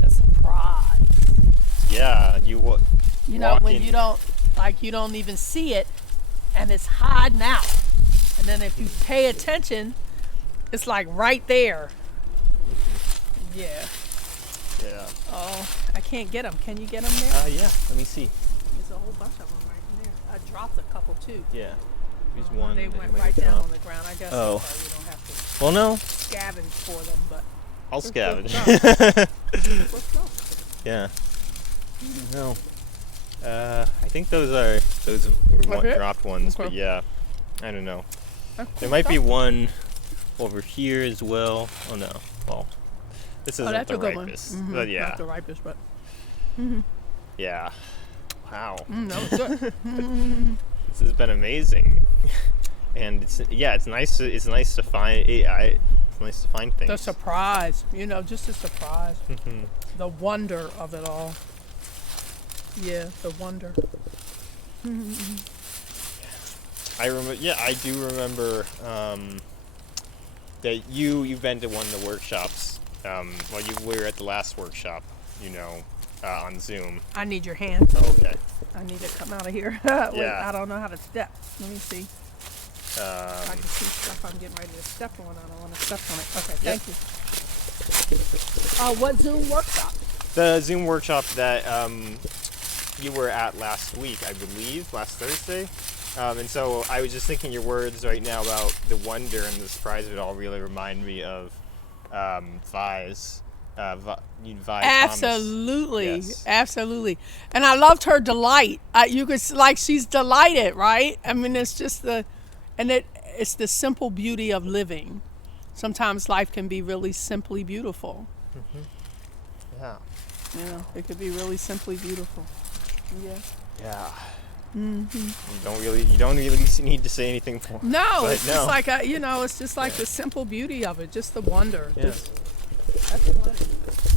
the surprise. Yeah, when you don't even see it, and it's hiding out. And then if you pay attention, it's like right there. Yeah. Yeah. Oh, I can't get them. Can you get them there? Yeah. Let me see. There's a whole bunch of them right in there. I dropped a couple too. Yeah. Here's one. They that went you might right have down dropped. on the ground. I guess Oh. you don't have to Well, no. scavenge for them, but I'll scavenge. let's go. Yeah. No. I think those were dropped ones, but Okay. yeah. I don't know. That's There cool might be stuff. one over here as well. Oh no. Well, this isn't That's the a good one. ripest. Mhm. But yeah. Not the ripest, but Yeah. Wow. that was good. This has been amazing. And it's nice to find it's nice to find things. The surprise, just the surprise. Mhm. The wonder of it all. Yeah, the wonder. I do remember that you've been to one of the workshops. You were at the last workshop, on Zoom. I need your hand. Oh, okay. I need to come out of here. Wait, Yeah. I don't know how to step. Let me see. I Um, can see stuff I'm getting ready to step on. I don't want to step on it. Okay, Yep. thank you. What Zoom workshop? the Zoom workshop that you were at last week, I believe, last Thursday. And so I was just thinking your words right now about the wonder and the surprise of it all really remind me of Vi's. Vi Absolutely, Yes. absolutely. And I loved her delight. You could she's delighted, right? I mean, it's just it's the simple beauty of living. Sometimes life can be really simply beautiful. Yeah. It could be really simply beautiful. Yeah. Yeah. Mm-hmm. You don't really need to say anything more. No, But it's just like it's just like the simple beauty of it, just the wonder. Yeah. That's plenty.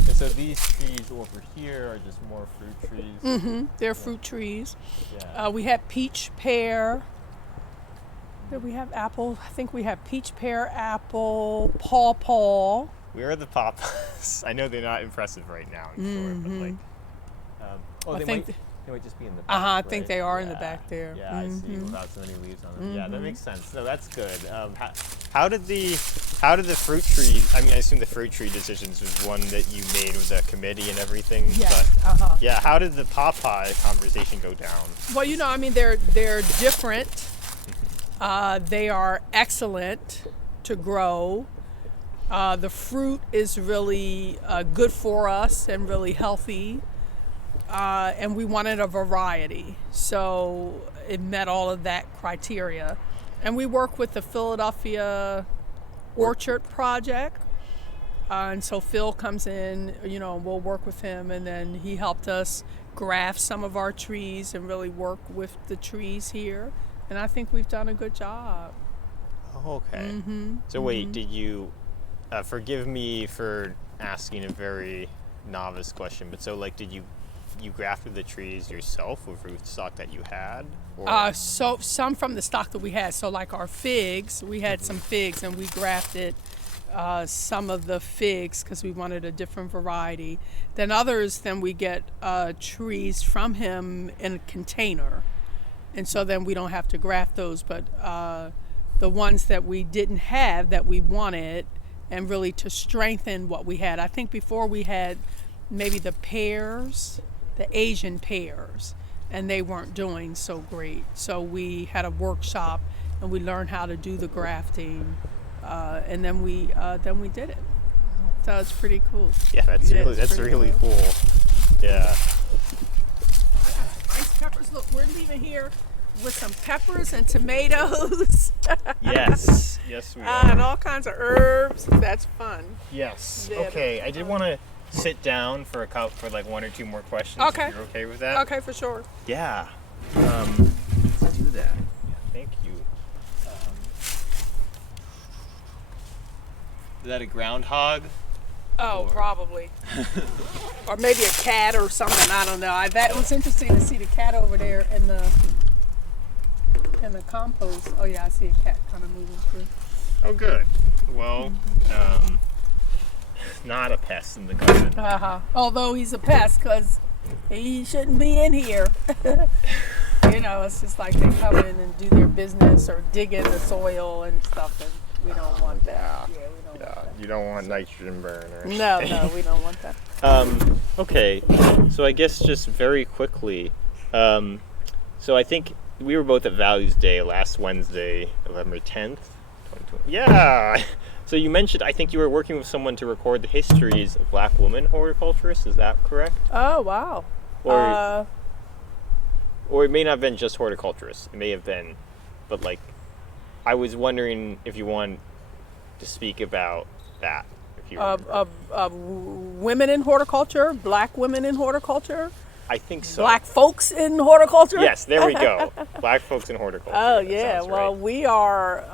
And so these trees over here are just more fruit trees. Mm-hmm. They're fruit trees. Yeah. We have peach, pear. Did we have apple? I think we have peach, pear, apple, pawpaw. Where are the pawpaws? I know they're not impressive right now, I'm sure, but like, I they think might just be in the back. I think right? they are in the Yeah. back there. Yeah, I see. Mhm. Without so many leaves on them. Yeah, that makes sense. No, that's good. How did the fruit tree? I mean, I assume the fruit tree decisions was one that you made with a committee and everything. Yes. But yeah, how did the pawpaw conversation go down? Well, I mean, they're different. They are excellent to grow. The fruit is really good for us and really healthy. And we wanted a variety. So it met all of that criteria. And we work with the Philadelphia Orchard Project. And so Phil comes in, we'll work with him, and then he helped us graft some of our trees and really work with the trees here. And I think we've done a good job. Oh, okay. So wait, did you, forgive me for asking a very novice question, but so like, did you grafted the trees yourself with root stock that you had? Or? So some from the stock that we had. So like our figs, we had some figs, and we grafted some of the figs because we wanted a different variety. Then others, then we get trees from him in a container, and so then we don't have to graft those. But the ones that we didn't have that we wanted, and really to strengthen what we had. I think before we had maybe the pears, the Asian pears, and they weren't doing so great. So we had a workshop, and we learned how to do the grafting, and then we did it. So it's pretty cool. Yeah, that's really cool. Yeah. I got some nice peppers. Look, we're leaving here with some peppers and tomatoes. Yes, we are. And all kinds of herbs. That's fun. Yes. Yeah, Okay, I did want to sit down for like one or two more questions. Okay. If you're okay with that? Okay, for sure. Yeah. Let's do that. Yeah, thank you. Is that a groundhog? Oh, Or- probably. Or maybe a cat or something. I don't know. That was interesting to see the cat over there in the compost. Oh yeah, I see a cat kind of moving through. Oh, good. Well, not a pest in the garden. Although he's a pest because he shouldn't be in here. It's just like they come in and do their business or dig in the soil and stuff, and we don't want that. Yeah, we don't want that. You don't want nitrogen burn or anything. No, we don't want that. Okay, so I guess just very quickly, so I think we were both at Values Day last Wednesday, November 10th, 2020. Yeah! So you mentioned, I think you were working with someone to record the histories of Black women horticulturists, is that correct? Oh, wow. Or it may not have been just horticulturists, it may have been, but like, I was wondering if you want to speak about that. If you women in horticulture, Black women in horticulture, I think so. Black folks in horticulture. Yes, there we go. Black folks in horticulture. Oh That yeah, sounds well right. we are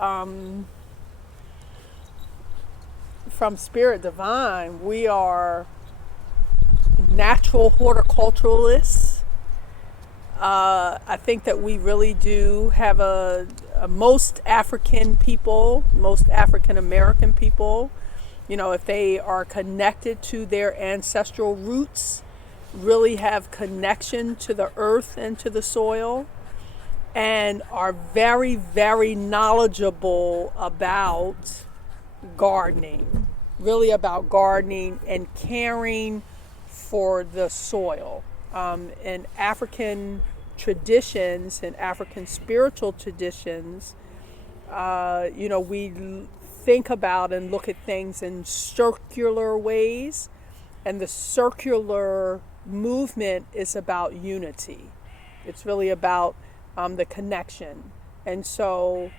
from Spirit Divine. We are natural horticulturalists. I think that we really do have most African people, most African American people, if they are connected to their ancestral roots, really have connection to the earth and to the soil, and are very, very knowledgeable about gardening, really about gardening and caring for the soil. In African traditions and African spiritual traditions, we think about and look at things in circular ways, and the circular movement is about unity. It's really about the connection. And so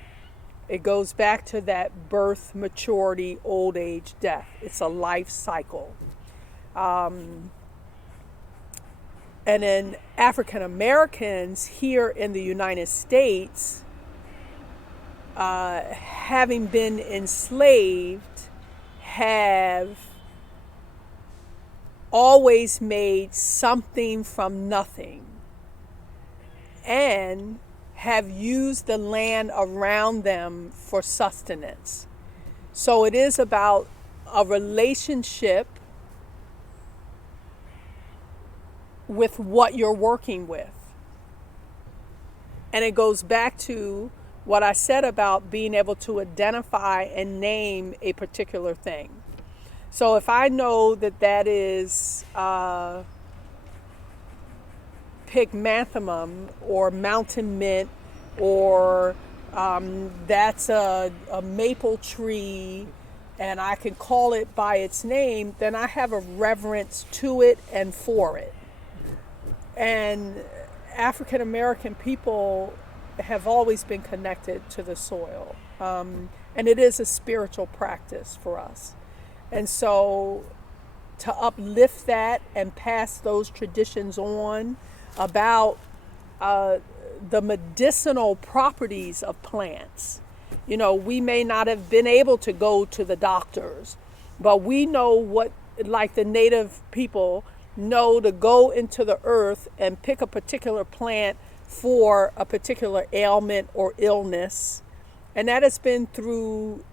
it goes back to that birth, maturity, old age, death. It's a life cycle. And then African Americans here in the United States, having been enslaved, have always made something from nothing and have used the land around them for sustenance. So it is about a relationship with what you're working with. And it goes back to what I said about being able to identify and name a particular thing. So if I know that that is pygmathemum or mountain mint, or that's a maple tree, and I can call it by its name, then I have a reverence to it and for it. And African American people have always been connected to the soil. And it is a spiritual practice for us. And so to uplift that and pass those traditions on about the medicinal properties of plants. You know, we may not have been able to go to the doctors, but we know what, like the native people know, to go into the earth and pick a particular plant for a particular ailment or illness. And that has been through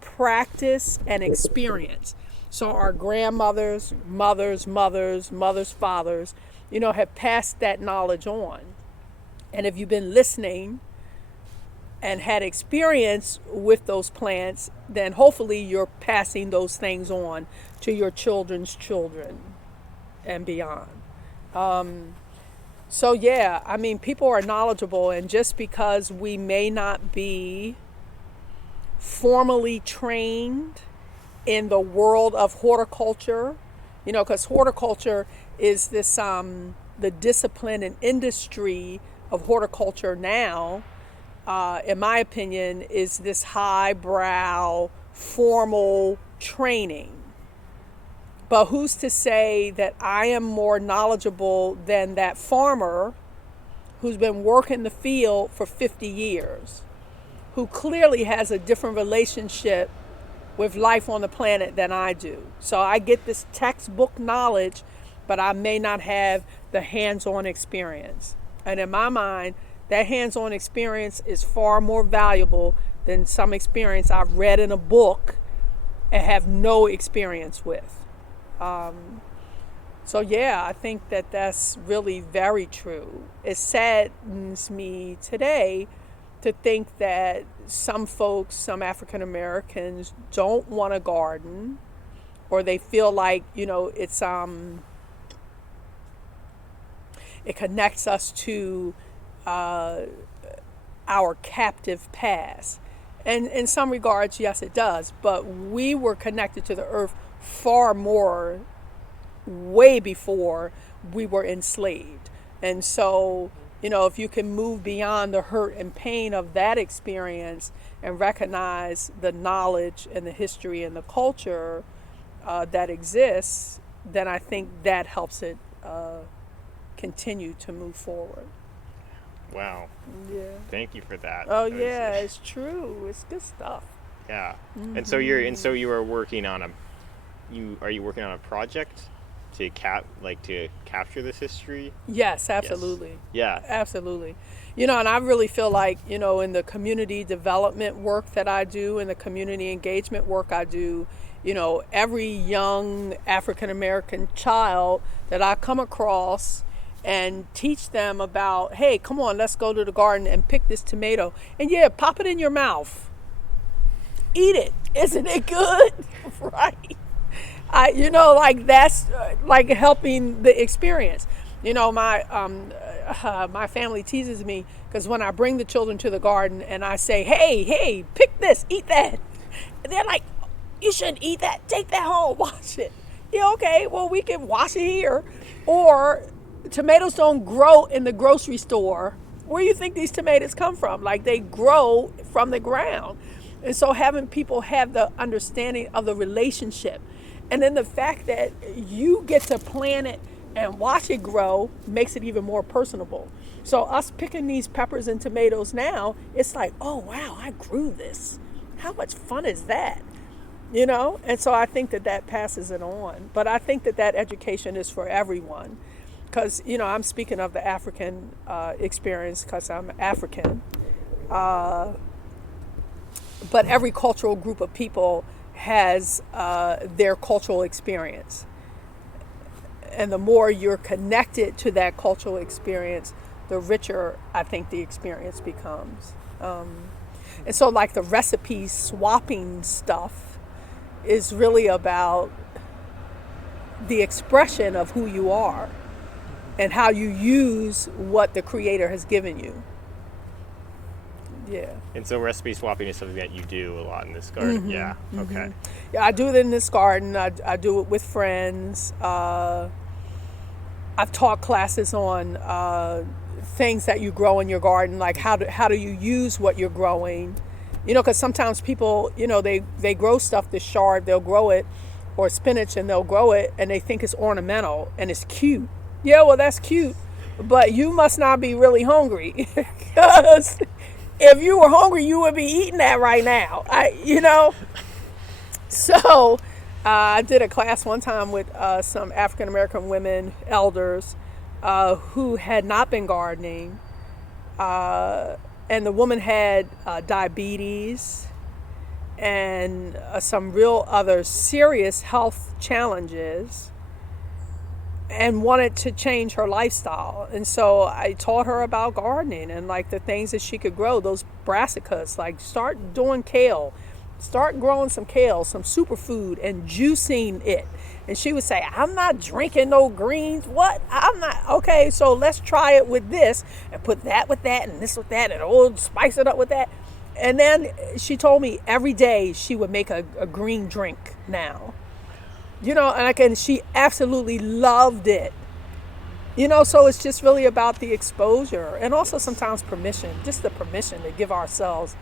practice and experience. So our grandmothers, mothers, fathers, you know, have passed that knowledge on. And if you've been listening and had experience with those plants, then hopefully you're passing those things on to your children's children and beyond. So yeah, I mean, people are knowledgeable, and just because we may not be formally trained in the world of horticulture, you know, because horticulture is this the discipline and industry of horticulture now, in my opinion, is this highbrow formal training. But who's to say that I am more knowledgeable than that farmer who's been working the field for 50 years, who clearly has a different relationship with life on the planet than I do. So I get this textbook knowledge, but I may not have the hands-on experience. And in my mind, that hands-on experience is far more valuable than some experience I've read in a book and have no experience with. So yeah, I think that that's really very true. It saddens me today to think that some folks, some African Americans, don't want to garden, or they feel like, you know, it's it connects us to our captive past. And in some regards, yes, it does. But we were connected to the earth far more, way before we were enslaved. And so, you know, if you can move beyond the hurt and pain of that experience and recognize the knowledge and the history and the culture that exists, then I think that helps it continue to move forward. Wow. Yeah. Thank you for that. Oh yeah, it's true. It's good stuff. Yeah. Mm-hmm. And so you are working on are you working on a project to capture this history? Yes, absolutely. Yes. Yeah. Absolutely. You know, and I really feel like, you know, in the community development work that I do and the community engagement work I do, you know, every young African American child that I come across and teach them about, hey, come on, let's go to the garden and pick this tomato. And yeah, pop it in your mouth. Eat it. Isn't it good? Right. You know, like that's like helping the experience. You know, my family teases me because when I bring the children to the garden and I say, hey, pick this, eat that. And they're like, you shouldn't eat that. Take that home, wash it. Yeah, okay, well, we can wash it here. Or tomatoes don't grow in the grocery store. Where do you think these tomatoes come from? Like, they grow from the ground. And so having people have the understanding of the relationship, and then the fact that you get to plant it and watch it grow makes it even more personable. So us picking these peppers and tomatoes now, it's like, oh wow, I grew this. How much fun is that? You know? And so I think that passes it on. But I think that education is for everyone. Because, you know, I'm speaking of the African experience because I'm African. But every cultural group of people has their cultural experience. And the more you're connected to that cultural experience, the richer I think the experience becomes. And so like the recipe swapping stuff is really about the expression of who you are and how you use what the Creator has given you. Yeah. And so recipe swapping is something that you do a lot in this garden. Mm-hmm. Yeah. Mm-hmm. Okay. Yeah, I do it in this garden. I do it with friends. I've taught classes on things that you grow in your garden, like how do you use what you're growing, Because sometimes people, they grow stuff this chard, they'll grow it, or spinach, and they'll grow it, and they think it's ornamental and it's cute. Yeah, well, that's cute, but you must not be really hungry, because if you were hungry, you would be eating that right now. So I did a class one time with some African American women elders who had not been gardening, and the woman had diabetes and some real other serious health challenges, and wanted to change her lifestyle. And so I taught her about gardening and like the things that she could grow, those brassicas, like start doing kale, start growing some kale, some superfood, and juicing it. And she would say, I'm not drinking no greens. What? I'm not. Okay, so let's try it with this and put that with that and this with that and spice it up with that. And then she told me every day she would make a green drink now. And she absolutely loved it. So it's just really about the exposure and also sometimes permission, just the permission to give ourselves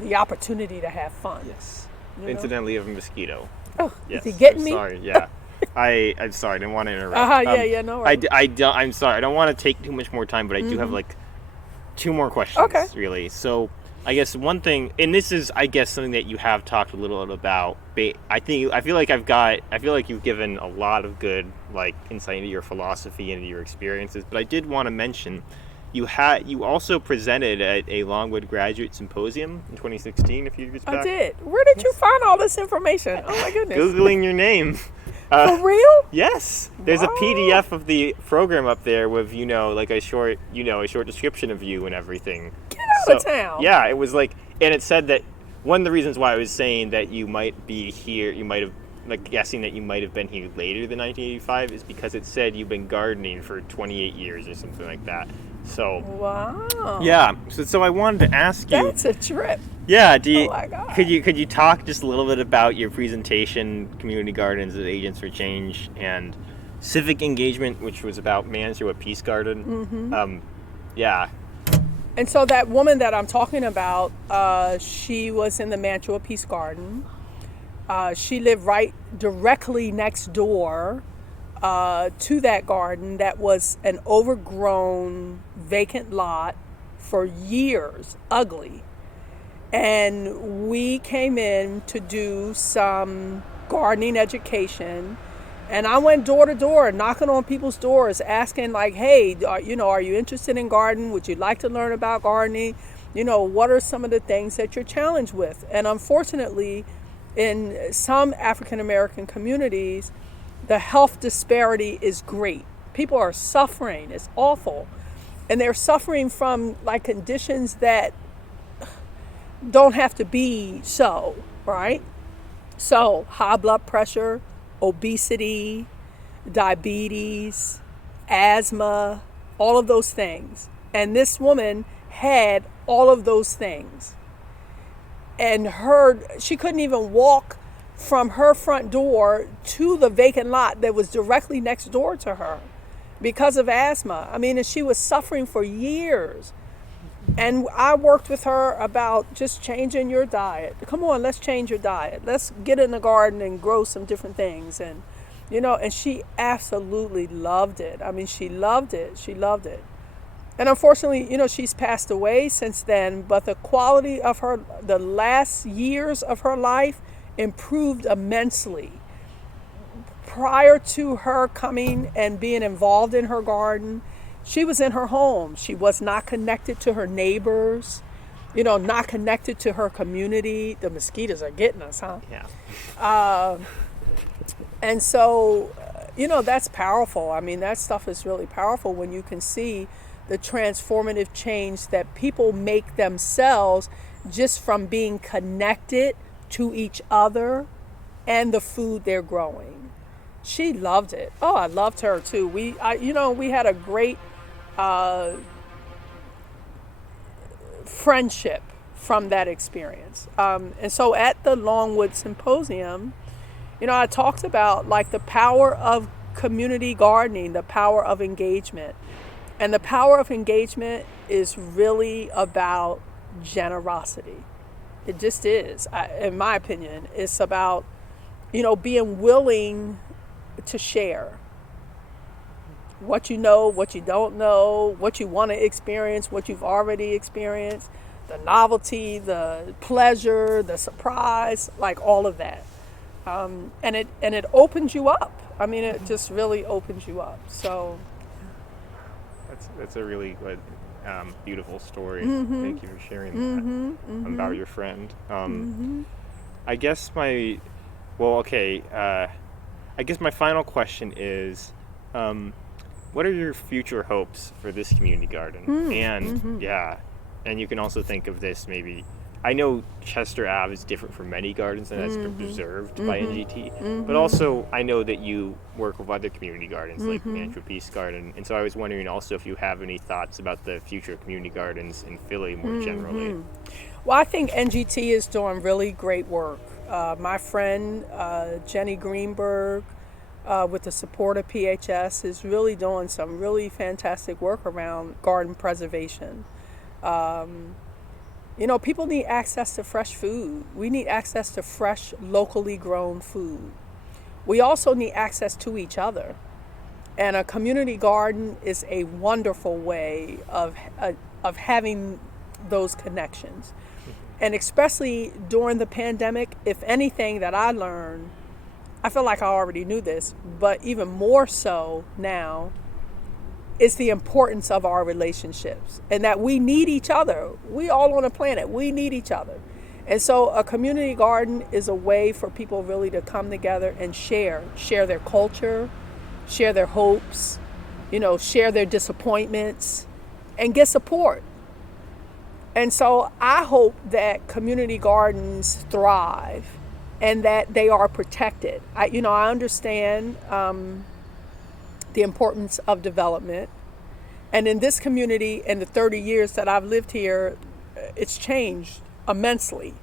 the opportunity to have fun. Yes. Incidentally, of a mosquito. Oh, yes. Is he getting me? Sorry, yeah. I'm sorry, I didn't want to interrupt. No worries. I'm sorry, I don't want to take too much more time, but I do have like 2 more questions, really. So I guess one thing, and this is, I guess, something that you have talked a little bit about. I feel like you've given a lot of good like insight into your philosophy and into your experiences. But I did want to mention, you also presented at a Longwood Graduate Symposium in 2016. A few years back. I did. Where did you find all this information? Oh my goodness. Googling your name. For real? Yes. There's a PDF of the program up there with like a short description of you and everything. Get out of town. Yeah, it was like, and it said that one of the reasons why I was saying that you might be here, you might have, like, guessing that you might have been here later than 1985 is because it said you've been gardening for 28 years or something like that. So. Wow. Yeah. So I wanted to ask you. That's a trip. Yeah. Oh my God. Could you talk just a little bit about your presentation, Community Gardens as Agents for Change, and Civic Engagement, which was about Mantua Peace Garden? Mm-hmm. Yeah. And so that woman that I'm talking about, she was in the Mantua Peace Garden. She lived right directly next door to that garden that was an overgrown, vacant lot for years, ugly. And we came in to do some gardening education. And I went door to door, knocking on people's doors, asking like, hey, are you interested in gardening? Would you like to learn about gardening? What are some of the things that you're challenged with? And unfortunately, in some African American communities, the health disparity is great. People are suffering. It's awful. And they're suffering from like conditions that don't have to be so, right? So high blood pressure, obesity, diabetes, asthma, all of those things. And this woman had all of those things. And she couldn't even walk from her front door to the vacant lot that was directly next door to her because of asthma. And she was suffering for years. And I worked with her about just changing your diet. Come on, let's change your diet. Let's get in the garden and grow some different things. And, and she absolutely loved it. She loved it. She loved it. And unfortunately, she's passed away since then, but the quality of the last years of her life improved immensely. Prior to her coming and being involved in her garden, she was in her home. She was not connected to her neighbors, not connected to her community. The mosquitoes are getting us, huh? Yeah. And so, that's powerful. That stuff is really powerful when you can see the transformative change that people make themselves just from being connected to each other and the food they're growing. She loved it. Oh, I loved her too. We had a great friendship from that experience. And so at the Longwood Symposium, I talked about like the power of community gardening, the power of engagement. And the power of engagement is really about generosity. It just is. In my opinion, it's about, being willing to share what you know, what you don't know, what you want to experience, what you've already experienced, the novelty, the pleasure, the surprise, like all of that. And it opens you up. I mean, it just really opens you up. So that's a really good, beautiful story. Thank you for sharing that about your friend. I guess my final question is, what are your future hopes for this community garden? And you can also think of this maybe. I know Chester Ave is different from many gardens and that's been preserved by NGT, but also I know that you work with other community gardens like Mantua Peace Garden, and so I was wondering also if you have any thoughts about the future of community gardens in Philly more generally. Well, I think NGT is doing really great work. My friend Jenny Greenberg, with the support of PHS, is really doing some really fantastic work around garden preservation. People need access to fresh food. We need access to fresh, locally grown food. We also need access to each other. And a community garden is a wonderful way of having those connections. And especially during the pandemic, if anything that I learned, I feel like I already knew this, but even more so now, is the importance of our relationships and that we need each other. We all on the planet, we need each other. And so a community garden is a way for people really to come together and share their culture, share their hopes, share their disappointments and get support. And so I hope that community gardens thrive and that they are protected. I understand the importance of development. And in this community, in the 30 years that I've lived here, it's changed immensely.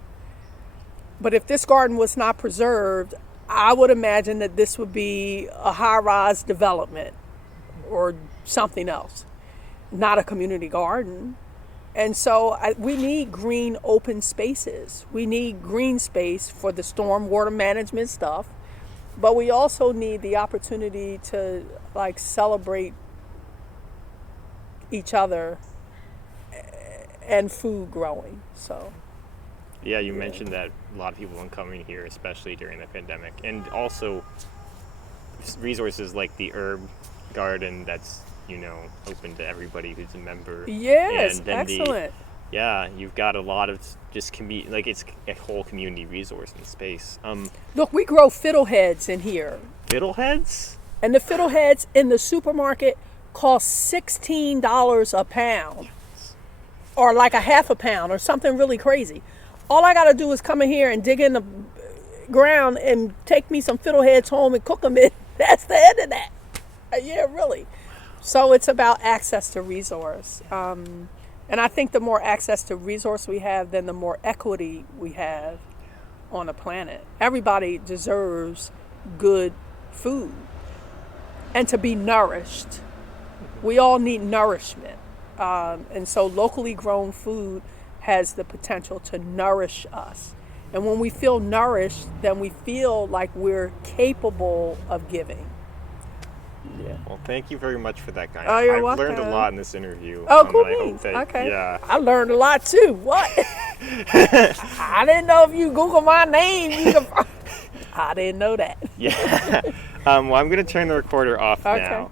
But if this garden was not preserved, I would imagine that this would be a high-rise development or something else, not a community garden. And so we need green open spaces. We need green space for the stormwater management stuff. But we also need the opportunity to celebrate each other and food growing. So yeah, you mentioned that a lot of people aren't coming here, especially during the pandemic, and also resources like the herb garden that's open to everybody who's a member. Yes, and then excellent. You've got a lot of just it's a whole community resource in space. Look, we grow fiddleheads in here. Fiddleheads? And the fiddleheads in the supermarket cost $16 a pound, or like a half a pound, or something really crazy. All I got to do is come in here and dig in the ground and take me some fiddleheads home and cook them in. That's the end of that. Yeah, really. So it's about access to resource. And I think the more access to resource we have, then the more equity we have on the planet. Everybody deserves good food and to be nourished. We all need nourishment. And so locally grown food has the potential to nourish us. And when we feel nourished, then we feel like we're capable of giving. Yeah. Well, thank you very much for that, Guina. Oh, you're I've welcome. learned a lot in this interview. Oh, cool. I hope that, okay. Yeah. I learned a lot too. What? I didn't know if you Google my name, you could. I didn't know that. Yeah. Well, I'm going to turn the recorder off now.